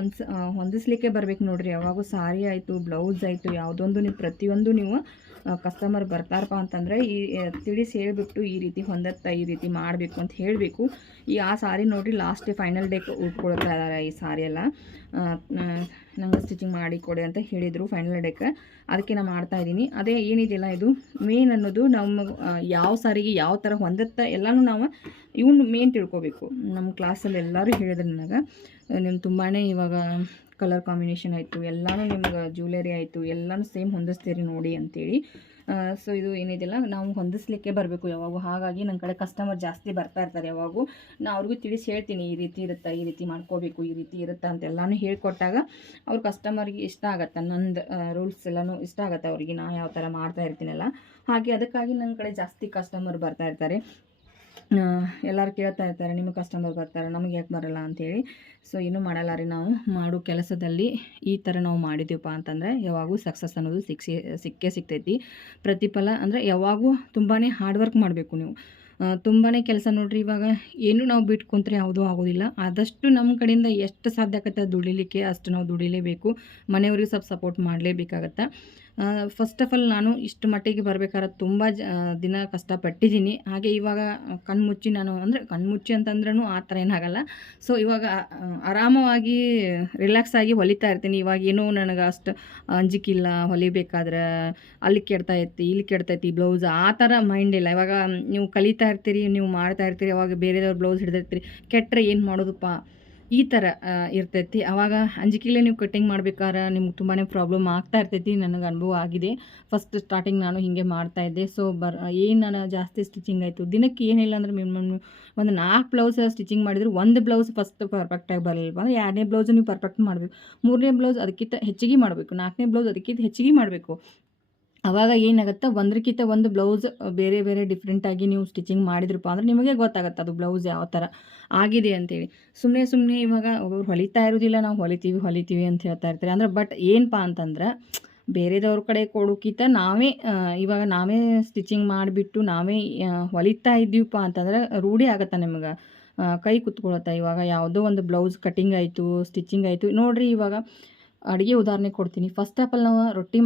ಹೊಂದಿಸ್ಲಿಕ್ಕೆ ಬರಬೇಕು ನೋಡಿರಿ. ಯಾವಾಗೂ ಸಾರಿ ಆಯಿತು, ಬ್ಲೌಸ್ ಆಯಿತು, ಯಾವುದೊಂದು ನೀವು ಪ್ರತಿಯೊಂದು ನೀವು ಕಸ್ಟಮರ್ ಬರ್ತಾರಪ್ಪ ಅಂತಂದರೆ ತಿಳಿಸಿ ಹೇಳಿಬಿಟ್ಟು ಈ ರೀತಿ ಹೊಂದತ್ತ, ಈ ರೀತಿ ಮಾಡಬೇಕು ಅಂತ ಹೇಳಬೇಕು. ಆ ಸಾರಿ ನೋಡಿರಿ ಲಾಸ್ಟ್ ಫೈನಲ್ ಡೇ ಉಟ್ಕೊಳ್ತಾ ಇದ್ದಾರೆ ಈ ಸಾರಿ ಎಲ್ಲ. ನಂಗೆ ಸ್ಟಿಚಿಂಗ್ ಮಾಡಿ ಕೊಡಿ ಅಂತ ಹೇಳಿದರು ಫೈನಲ್ ಡೇಕ್ಕೆ. ಅದಕ್ಕೆ ನಾನು ಮಾಡ್ತಾಯಿದ್ದೀನಿ. ಅದೇ ಏನಿದೆಯಲ್ಲ ಇದು ಮೇನ್ ಅನ್ನೋದು ನಮ್ಮ ಯಾವ ಸಾರಿಗೆ ಯಾವ ಥರ ಹೊಂದುತ್ತಾ ಎಲ್ಲನೂ ನಾವು ಇವನು ಮೇನ್ ತಿಳ್ಕೊಬೇಕು. ನಮ್ಮ ಕ್ಲಾಸಲ್ಲಿ ಎಲ್ಲರೂ ಹೇಳಿದ್ರು ನನಗೆ, ನಿಮ್ಮ ತುಂಬಾ ಇವಾಗ ಕಲರ್ ಕಾಂಬಿನೇಷನ್ ಆಯಿತು, ಎಲ್ಲನೂ ನಿಮ್ಗೆ ಜ್ಯುವೆಲರಿ ಆಯಿತು, ಎಲ್ಲನೂ ಸೇಮ್ ಹೊಂದಿಸ್ತೀರಿ ನೋಡಿ ಅಂತೇಳಿ. ಸೊ ಇದು ಏನಿದೆಯಲ್ಲ ನಾವು ಹೊಂದಿಸ್ಲಿಕ್ಕೆ ಬರಬೇಕು ಯಾವಾಗೂ. ಹಾಗಾಗಿ ನನ್ನ ಕಡೆ ಕಸ್ಟಮರ್ ಜಾಸ್ತಿ ಬರ್ತಾ ಇರ್ತಾರೆ. ಯಾವಾಗೂ ನಾನು ಅವ್ರಿಗೂ ತಿಳಿಸಿ ಹೇಳ್ತೀನಿ, ಈ ರೀತಿ ಇರುತ್ತಾ, ಈ ರೀತಿ ಮಾಡ್ಕೋಬೇಕು, ಈ ರೀತಿ ಇರುತ್ತಾ ಅಂತೆಲ್ಲನೂ ಹೇಳ್ಕೊಟ್ಟಾಗ ಅವ್ರ ಕಸ್ಟಮರ್ಗೆ ಇಷ್ಟ ಆಗುತ್ತೆ. ನಂದು ರೂಲ್ಸ್ ಎಲ್ಲನೂ ಇಷ್ಟ ಆಗುತ್ತೆ ಅವ್ರಿಗೆ, ನಾನು ಯಾವ ಥರ ಮಾಡ್ತಾ ಇರ್ತೀನಲ್ಲ. ಹಾಗೆ ಅದಕ್ಕಾಗಿ ನನ್ನ ಕಡೆ ಜಾಸ್ತಿ ಕಸ್ಟಮರ್ ಬರ್ತಾ ಇರ್ತಾರೆ. ಎಲ್ಲರೂ ಕೇಳ್ತಾ ಇರ್ತಾರೆ, ನಿಮಗೆ ಕಸ್ಟಮರ್ ಬರ್ತಾರೆ, ನಮಗೆ ಯಾಕೆ ಬರಲ್ಲ ಅಂಥೇಳಿ. ಸೊ ಏನೂ ಮಾಡಲ್ಲ ರೀ, ನಾವು ಮಾಡೋ ಕೆಲಸದಲ್ಲಿ ಈ ಥರ ನಾವು ಮಾಡಿದ್ದೀವಪ್ಪ ಅಂತಂದರೆ ಯಾವಾಗೂ ಸಕ್ಸಸ್ ಅನ್ನೋದು ಸಿಕ್ಕೇ ಸಿಗ್ತೈತಿ. ಪ್ರತಿಫಲ ಅಂದರೆ ಯಾವಾಗೂ ತುಂಬಾ ಹಾರ್ಡ್ ವರ್ಕ್ ಮಾಡಬೇಕು ನೀವು. ತುಂಬಾ ಕೆಲಸ ನೋಡಿರಿ. ಇವಾಗ ಏನು ನಾವು ಬಿಟ್ಟು ಕುಂತ್ರೆ ಯಾವುದೂ ಆಗೋದಿಲ್ಲ. ಆದಷ್ಟು ನಮ್ಮ ಕಡೆಯಿಂದ ಎಷ್ಟು ಸಾಧ್ಯ ಆಗುತ್ತೆ ದುಡಿಲಿಕ್ಕೆ ಅಷ್ಟು ನಾವು ದುಡಿಲೇಬೇಕು. ಮನೆಯವ್ರಿಗೆ ಸ್ವಲ್ಪ ಸಪೋರ್ಟ್ ಮಾಡಲೇಬೇಕಾಗತ್ತೆ. ಫಸ್ಟ್ ಆಫ್ ಆಲ್ ನಾನು ಇಷ್ಟು ಮಟ್ಟಿಗೆ ಬರಬೇಕಾದ್ರೆ ತುಂಬ ದಿನ ಕಷ್ಟಪಟ್ಟಿದ್ದೀನಿ. ಹಾಗೆ ಇವಾಗ ಕಣ್ಮುಚ್ಚಿ ನಾನು ಅಂದರೆ ಕಣ್ಮುಚ್ಚಿ ಅಂತಂದ್ರೂ ಆ ಥರ ಏನಾಗಲ್ಲ. ಸೊ ಇವಾಗ ಆರಾಮವಾಗಿ ರಿಲ್ಯಾಕ್ಸ್ ಆಗಿ ಹೊಲಿತಾ ಇರ್ತೀನಿ. ಇವಾಗ ಏನೋ ನನಗೆ ಅಷ್ಟು ಅಂಜಿಕಿಲ್ಲ, ಹೊಲಿಬೇಕಾದ್ರೆ ಅಲ್ಲಿ ಕೆಡ್ತೈತಿ ಇಲ್ಲಿ ಕೆಡ್ತೈತಿ ಬ್ಲೌಸ್ ಆ ಥರ ಮೈಂಡ್ ಇಲ್ಲ. ಇವಾಗ ನೀವು ಕಲಿತಾ ಇರ್ತೀರಿ, ನೀವು ಮಾಡ್ತಾ ಇರ್ತೀರಿ, ಅವಾಗ ಬೇರೆದವ್ರು ಬ್ಲೌಸ್ ಹಿಡಿದಿರ್ತೀರಿ, ಕೆಟ್ಟರೆ ಏನು ಮಾಡೋದಪ್ಪ ಈ ಥರ ಇರ್ತೈತಿ. ಆವಾಗ ಅಂಜಿಕೆಲೇ ನೀವು ಕಟ್ಟಿಂಗ್ ಮಾಡ್ಬೇಕಾದ್ರೆ ನಿಮ್ಗೆ ತುಂಬಾ ಪ್ರಾಬ್ಲಮ್ ಆಗ್ತಾ ಇರ್ತೈತಿ. ನನಗೆ ಅನುಭವ ಆಗಿದೆ. ಫಸ್ಟ್ ಸ್ಟಾರ್ಟಿಂಗ್ ನಾನು ಹೀಗೆ ಮಾಡ್ತಾಯಿದ್ದೆ. ಸೊ ಏನು ನಾನು ಜಾಸ್ತಿ ಸ್ಟಿಚಿಂಗ್ ಆಯಿತು ದಿನಕ್ಕೆ ಏನಿಲ್ಲ ಅಂದರೆ ಒಂದು 4 ಬ್ಲೌಸ್ ಸ್ಟಿಚಿಂಗ್ ಮಾಡಿದ್ರು ಒಂದು ಬ್ಲೌಸ್ ಫಸ್ಟ್ ಪರ್ಫೆಕ್ಟಾಗಿ ಬರಲಿಲ್ಲ ಅಂದರೆ 2ನೇ ಬ್ಲೌಸ್ ನೀವು ಪರ್ಫೆಕ್ಟ್ ಮಾಡಬೇಕು, 3ನೇ ಬ್ಲೌಸ್ ಅದಕ್ಕಿಂತ ಹೆಚ್ಚಿಗೆ ಮಾಡಬೇಕು, 4ನೇ ಬ್ಲೌಸ್ ಅದಕ್ಕಿಂತ ಹೆಚ್ಚಿಗೆ ಮಾಡಬೇಕು. ಆವಾಗ ಏನಾಗುತ್ತೆ, ಒಂದಕ್ಕಿಂತ ಒಂದು ಬ್ಲೌಸ್ ಬೇರೆ ಬೇರೆ ಡಿಫ್ರೆಂಟಾಗಿ ನೀವು ಸ್ಟಿಚಿಂಗ್ ಮಾಡಿದ್ರಪ್ಪ ಅಂದರೆ ನಿಮಗೆ ಗೊತ್ತಾಗುತ್ತೆ ಅದು ಬ್ಲೌಸ್ ಯಾವ ಥರ ಆಗಿದೆ ಅಂತೇಳಿ. ಸುಮ್ಮನೆ ಇವಾಗ ಒಬ್ಬರು ಹೊಲಿತಾ ಇರೋದಿಲ್ಲ, ನಾವು ಹೊಲಿತೀವಿ ಅಂತ ಹೇಳ್ತಾ ಇರ್ತಾರೆ. ಅಂದರೆ ಬಟ್ ಏನಪ್ಪ ಅಂತಂದ್ರೆ ಬೇರೆದವ್ರ ಕಡೆ ಕೊಡೋಕ್ಕಿಂತ ಇವಾಗ ನಾವೇ ಸ್ಟಿಚಿಂಗ್ ಮಾಡಿಬಿಟ್ಟು ನಾವೇ ಹೊಲಿತಾ ಇದ್ದೀವಪ್ಪ ಅಂತಂದ್ರೆ ರೂಢಿ ಆಗುತ್ತೆ ನಿಮ್ಗೆ, ಕೈ ಕುತ್ಕೊಳತ್ತೆ. ಇವಾಗ ಯಾವುದೋ ಒಂದು ಬ್ಲೌಸ್ ಕಟಿಂಗ್ ಆಯಿತು, ಸ್ಟಿಚಿಂಗ್ ಆಯಿತು ನೋಡಿರಿ. ಇವಾಗ ಅಡುಗೆ ಉದಾಹರಣೆ ಕೊಡ್ತೀನಿ. ಫಸ್ಟ್ ಆಫ್ ಆಲ್ ನಾವು ರೊಟ್ಟಿ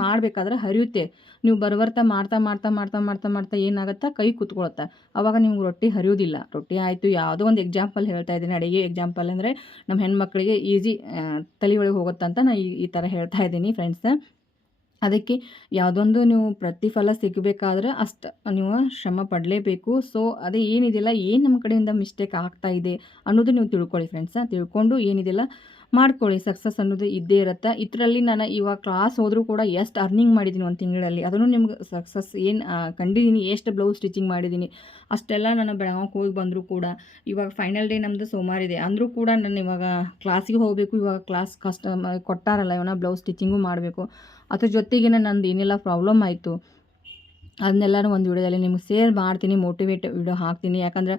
ಮಾಡಬೇಕಾದ್ರೆ ಹರಿಯುತ್ತೆ. ನೀವು ಬರ್ತಾ ಮಾಡ್ತಾ ಏನಾಗುತ್ತೆ, ಕೈ ಕುತ್ಕೊಳುತ್ತೆ. ಆವಾಗ ನಿಮ್ಗೆ ರೊಟ್ಟಿ ಹರಿಯೋದಿಲ್ಲ. ರೊಟ್ಟಿ ಆಯಿತು, ಯಾವುದೋ ಒಂದು ಎಕ್ಸಾಂಪಲ್ ಹೇಳ್ತಾ ಇದ್ದೀನಿ, ಅಡುಗೆ ಎಕ್ಸಾಂಪಲ್ ಅಂದರೆ ನಮ್ಮ ಹೆಣ್ಮಕ್ಳಿಗೆ ಈಸಿ ತಲೆ ಒಳಗೆ ಹೋಗುತ್ತಂತ ನಾನು ಈ ಥರ ಹೇಳ್ತಾ ಇದ್ದೀನಿ ಫ್ರೆಂಡ್ಸ್. ಅದಕ್ಕೆ ಯಾವುದೊಂದು ನೀವು ಪ್ರತಿಫಲ ಸಿಗಬೇಕಾದ್ರೆ ಅಷ್ಟು ನೀವು ಶ್ರಮ ಪಡಲೇಬೇಕು. ಸೊ ಅದೇ ಏನಿದೆಯಲ್ಲ, ಏನು ನಮ್ಮ ಕಡೆಯಿಂದ ಮಿಸ್ಟೇಕ್ ಆಗ್ತಾ ಇದೆ ಅನ್ನೋದು ನೀವು ತಿಳ್ಕೊಳ್ಳಿ ಫ್ರೆಂಡ್ಸ. ತಿಳ್ಕೊಂಡು ಏನಿದೆಯಲ್ಲ ಮಾಡ್ಕೊಳ್ಳಿ. ಸಕ್ಸಸ್ ಅನ್ನೋದು ಇದ್ದೇ ಇರುತ್ತೆ. ಇದರಲ್ಲಿ ನಾನು ಇವಾಗ ಕ್ಲಾಸ್ ಹೋದರೂ ಕೂಡ ಎಷ್ಟು ಅರ್ನಿಂಗ್ ಮಾಡಿದ್ದೀನಿ ಒಂದು ತಿಂಗಳಲ್ಲಿ, ಅದನ್ನು ನಿಮ್ಗೆ ಸಕ್ಸಸ್ ಏನು ಕಂಡಿದ್ದೀನಿ, ಎಷ್ಟು ಬ್ಲೌಸ್ ಸ್ಟಿಚಿಂಗ್ ಮಾಡಿದ್ದೀನಿ ಅಷ್ಟೆಲ್ಲ ನಾನು ಬೆಳಗಾವಿಗೆ ಹೋಗಿ ಬಂದರೂ ಕೂಡ. ಇವಾಗ ಫೈನಲ್ ಡೇ ನಮ್ಮದು ಸೋಮವಾರ ಇದೆ ಅಂದರೂ ಕೂಡ ನಾನು ಇವಾಗ ಕ್ಲಾಸಿಗೆ ಹೋಗಬೇಕು. ಇವಾಗ ಕ್ಲಾಸ್ ಕೊಟ್ಟಾರಲ್ಲ, ಇವನ್ನ ಬ್ಲೌಸ್ ಸ್ಟಿಚಿಂಗು ಮಾಡಬೇಕು. ಅದ್ರ ಜೊತೆಗೆ ನಂದು ಏನೆಲ್ಲ ಪ್ರಾಬ್ಲಮ್ ಆಯಿತು ಅದನ್ನೆಲ್ಲನೂ ಒಂದು ವಿಡಿಯೋದಲ್ಲಿ ನಿಮ್ಗೆ ಶೇರ್ ಮಾಡ್ತೀನಿ, ಮೋಟಿವೇಟ್ ವಿಡಿಯೋ ಹಾಕ್ತೀನಿ. ಯಾಕಂದರೆ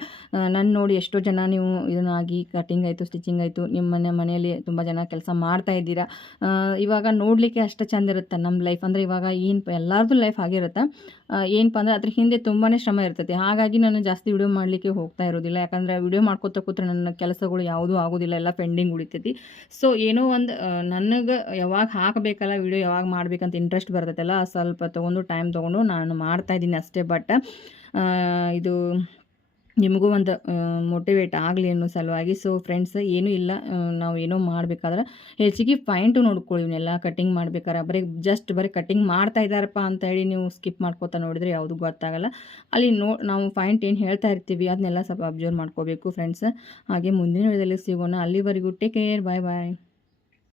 ನನ್ನ ನೋಡಿ ಎಷ್ಟೋ ಜನ ನೀವು ಇದನ್ನಾಗಿ ಕಟಿಂಗ್ ಆಯಿತು, ಸ್ಟಿಚಿಂಗ್ ಆಯಿತು, ನಿಮ್ಮ ಮನೆಯಲ್ಲಿ ತುಂಬ ಜನ ಕೆಲಸ ಮಾಡ್ತಾ ಇದ್ದೀರಾ. ಇವಾಗ ನೋಡಲಿಕ್ಕೆ ಅಷ್ಟು ಚೆಂದ ಇರುತ್ತೆ ನಮ್ಮ ಲೈಫ್. ಅಂದರೆ ಇವಾಗ ಎಲ್ಲರದ್ದು ಲೈಫ್ ಆಗಿರುತ್ತೆ. ಏನಪ್ಪ ಅಂದರೆ ಅದ್ರ ಹಿಂದೆ ತುಂಬಾ ಶ್ರಮ ಇರ್ತೈತಿ. ಹಾಗಾಗಿ ನಾನು ಜಾಸ್ತಿ ವಿಡಿಯೋ ಮಾಡಲಿಕ್ಕೆ ಹೋಗ್ತಾ ಇರೋದಿಲ್ಲ. ಯಾಕಂದರೆ ವಿಡಿಯೋ ಮಾಡ್ಕೋತಾ ಕೂತ್ರೆ ನನ್ನ ಕೆಲಸಗಳು ಯಾವುದೂ ಆಗೋದಿಲ್ಲ, ಎಲ್ಲ ಪೆಂಡಿಂಗ್ ಉಳಿತೈತಿ. ಸೊ ಏನೋ ಒಂದು ನನಗೆ ಯಾವಾಗ ಹಾಕಬೇಕಲ್ಲ ವಿಡಿಯೋ, ಯಾವಾಗ ಮಾಡಬೇಕಂತ ಇಂಟ್ರೆಸ್ಟ್ ಬರ್ತೈತಲ್ಲ, ಸ್ವಲ್ಪ ಟೈಮ್ ತೊಗೊಂಡು ನಾನು ಮಾಡ್ತಾಯಿದ್ದೀನಿ ಅಷ್ಟೇ. ಬಟ್ ಇದು ನಿಮಗೂ ಒಂದು ಮೋಟಿವೇಟ್ ಆಗಲಿ ಅನ್ನೋ ಸಲುವಾಗಿ. ಸೊ ಫ್ರೆಂಡ್ಸ್ ಏನೂ ಇಲ್ಲ, ನಾವು ಏನೋ ಮಾಡಬೇಕಾದ್ರೆ ಹೆಚ್ಚಿಗೆ ಪಾಯಿಂಟು ನೋಡ್ಕೊಳ್ಳಿ. ಇವನ್ನೆಲ್ಲ ಕಟಿಂಗ್ ಮಾಡ್ಬೇಕಾರೆ ಬರೀ ಕಟಿಂಗ್ ಮಾಡ್ತಾ ಇದ್ದಾರಪ್ಪ ಅಂತ ಹೇಳಿ ನೀವು ಸ್ಕಿಪ್ ಮಾಡ್ಕೋತಾ ನೋಡಿದರೆ ಯಾವುದೂ ಗೊತ್ತಾಗಲ್ಲ. ಅಲ್ಲಿ ನಾವು ಪಾಯಿಂಟ್ ಏನು ಹೇಳ್ತಾ ಇರ್ತೀವಿ ಅದನ್ನೆಲ್ಲ ಸ್ವಲ್ಪ ಅಬ್ಸರ್ವ್ ಮಾಡ್ಕೋಬೇಕು ಫ್ರೆಂಡ್ಸ್. ಹಾಗೆ ಮುಂದಿನ ವಿಡಿಯೋದಲ್ಲಿ ಸಿಗೋಣ. ಅಲ್ಲಿವರೆಗೂ ಟೇಕ್ ಕೇರ್, ಬಾಯ್ ಬಾಯ್.